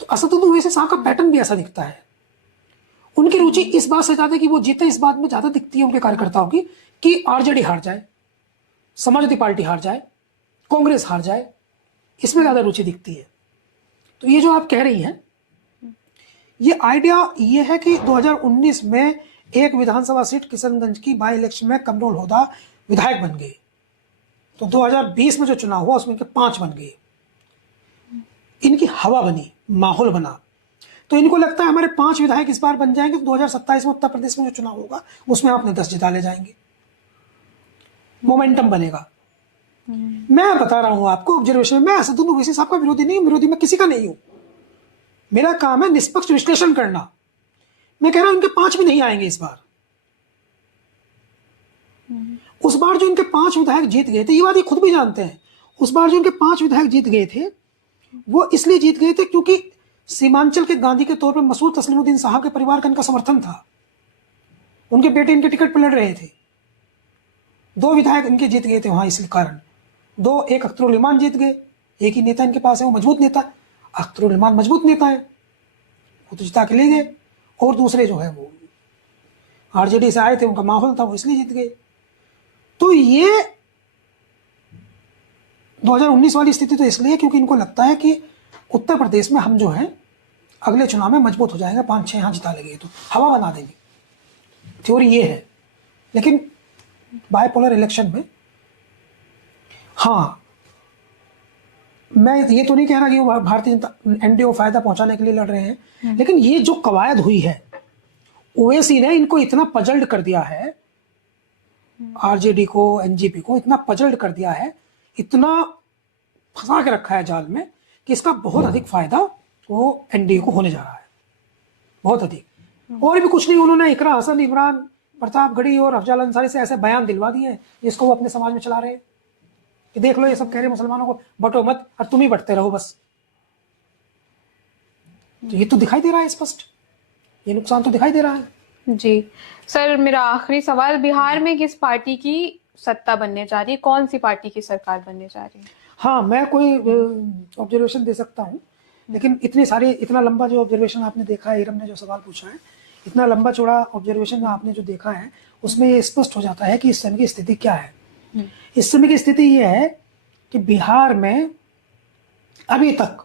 तो असदुद्दीन ओवैसी साहब का पैटर्न भी ऐसा दिखता है। उनकी रुचि इस बात से ज्यादा कि वो जीते, इस बात में ज्यादा दिखती है उनके कार्यकर्ताओं की कि आरजेडी हार जाए, समाजवादी पार्टी हार जाए, कांग्रेस हार जाए, इसमें ज्यादा रुचि दिखती है। तो ये जो आप कह रही हैं, ये आइडिया ये है कि 2019 में एक विधानसभा सीट किशनगंज की बाई इलेक्शन में कमरुल हुदा विधायक बन गए, तो 2020 में जो चुनाव हुआ उसमें इनके 5 बन गए। इनकी हवा बनी, माहौल बना, तो इनको लगता है हमारे 5 विधायक इस बार बन जाएंगे तो 2027 में उत्तर प्रदेश में जो चुनाव होगा उसमें हम अपने 10 जिता ले जाएंगे, मोमेंटम बनेगा। मैं बता रहा हूं आपको ऑब्जर्वेशन में, मैं असदुद्दीन ओवैसी साहब का विरोधी नहीं हूं, विरोधी मैं किसी का नहीं हूं। मेरा काम है निष्पक्ष विश्लेषण करना। मैं कह रहा हूं इनके 5 भी नहीं आएंगे इस बार। उस बार जो इनके 5 विधायक जीत गए थे, ये बात ये खुद भी जानते हैं। उस बार जो उनके 5 विधायक जीत गए थे वो इसलिए जीत गए थे क्योंकि सीमांचल के गांधी के तौर पर मसूद तस्लीमुद्दीन साहब के परिवार का इनका समर्थन था। उनके बेटे इनके टिकट पर लड़ रहे थे। 2 विधायक इनके जीत गए थे वहां, इसलिए कारण 2, एक अख्तरुल इमान जीत गए, एक ही नेता इनके पास है, वो मजबूत नेता। अख्तरुल इमान मजबूत नेता है, वो तो जिता के ले गए। और दूसरे जो है वो आरजेडी से आए थे, उनका माहौल था, वो इसलिए जीत गए। तो ये 2019 वाली स्थिति तो इसलिए क्योंकि इनको लगता है कि उत्तर प्रदेश में हम जो है अगले चुनाव में मजबूत हो जाएंगे, 5-6 यहाँ जिता लेंगे तो हवा बना देंगे। थ्योरी ये है। लेकिन बायपोलर इलेक्शन में, हाँ, मैं ये तो नहीं कह रहा कि वो भारतीय जनता एनडीए को फायदा पहुंचाने के लिए लड़ रहे हैं, लेकिन ये जो कवायद हुई है, ओवैसी ने इनको इतना पजल्ड कर दिया है, आरजेडी को, एनजीपी को इतना पजल्ड कर दिया है, इतना फंसा के रखा है जाल में कि इसका बहुत अधिक फायदा वो एनडीए को होने जा रहा है, बहुत अधिक। और भी कुछ नहीं, उन्होंने इकरा हसन, इमरान प्रतापगढ़ी और अफजल अंसारी से ऐसे बयान दिलवा दिए हैं जिसको वो अपने समाज में चला रहे हैं कि देख लो ये सब कह रहे मुसलमानों को बटो मत और तुम ही बटते रहो बस। तो ये तो दिखाई दे रहा है स्पष्ट, ये नुकसान तो दिखाई दे रहा है। जी सर, मेरा आखिरी सवाल, बिहार में किस पार्टी की सत्ता बनने जा रही है, कौन सी पार्टी की सरकार बनने जा रही है? हाँ, मैं कोई ऑब्जर्वेशन दे सकता हूँ, लेकिन इतना लंबा जो ऑब्जर्वेशन आपने देखा है, इरम ने जो सवाल पूछा है, इतना लंबा चौड़ा ऑब्जर्वेशन आपने जो देखा है, उसमें ये स्पष्ट हो जाता है कि इस समय की स्थिति क्या है। इस समय की स्थिति ये है कि बिहार में अभी तक,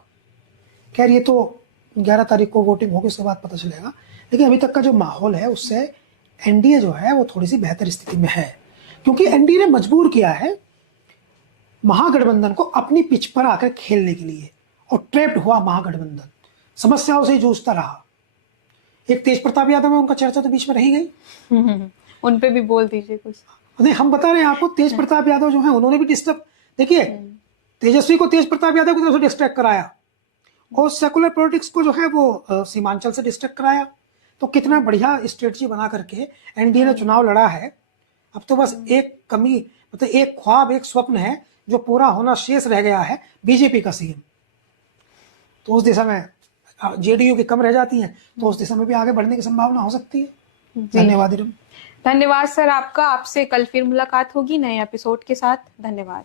खैर ये तो 11 तारीख को वोटिंग होगी, उसके बाद पता चलेगा, लेकिन अभी तक का जो माहौल है उससे एनडीए जो है वो थोड़ी सी बेहतर स्थिति में है, क्योंकि एनडीए ने मजबूर किया है महागठबंधन को अपनी पिच पर आकर खेलने के लिए, और ट्रैप्ड हुआ महागठबंधन, समस्याओं से जूझता रहा। एक तेज प्रताप यादव है, उनका चर्चा तो बीच में रही गई। उन पे भी बोल दीजिए कुछ। नहीं, हम बता रहे हैं आपको, तेज प्रताप यादव जो है उन्होंने भी डिस्टर्ब, देखिए तेजस्वी को तेज प्रताप यादव की तरफ से डिस्ट्रैक्ट कराया, और सेकुलर पॉलिटिक्स को जो है वो सीमांचल से डिस्ट्रैक्ट कराया। तो कितना बढ़िया स्ट्रेटजी बना करके एनडीए ने चुनाव लड़ा है। अब तो बस एक कमी, मतलब एक ख्वाब, एक स्वप्न है जो पूरा होना शेष रह गया है, बीजेपी का सीएम। तो उस दिशा में जेडीयू की कम रह जाती है, तो उस दिशा में भी आगे बढ़ने की संभावना हो सकती है। धन्यवाद इरम। धन्यवाद सर आपका, आपसे कल फिर मुलाकात होगी नए एपिसोड के साथ। धन्यवाद।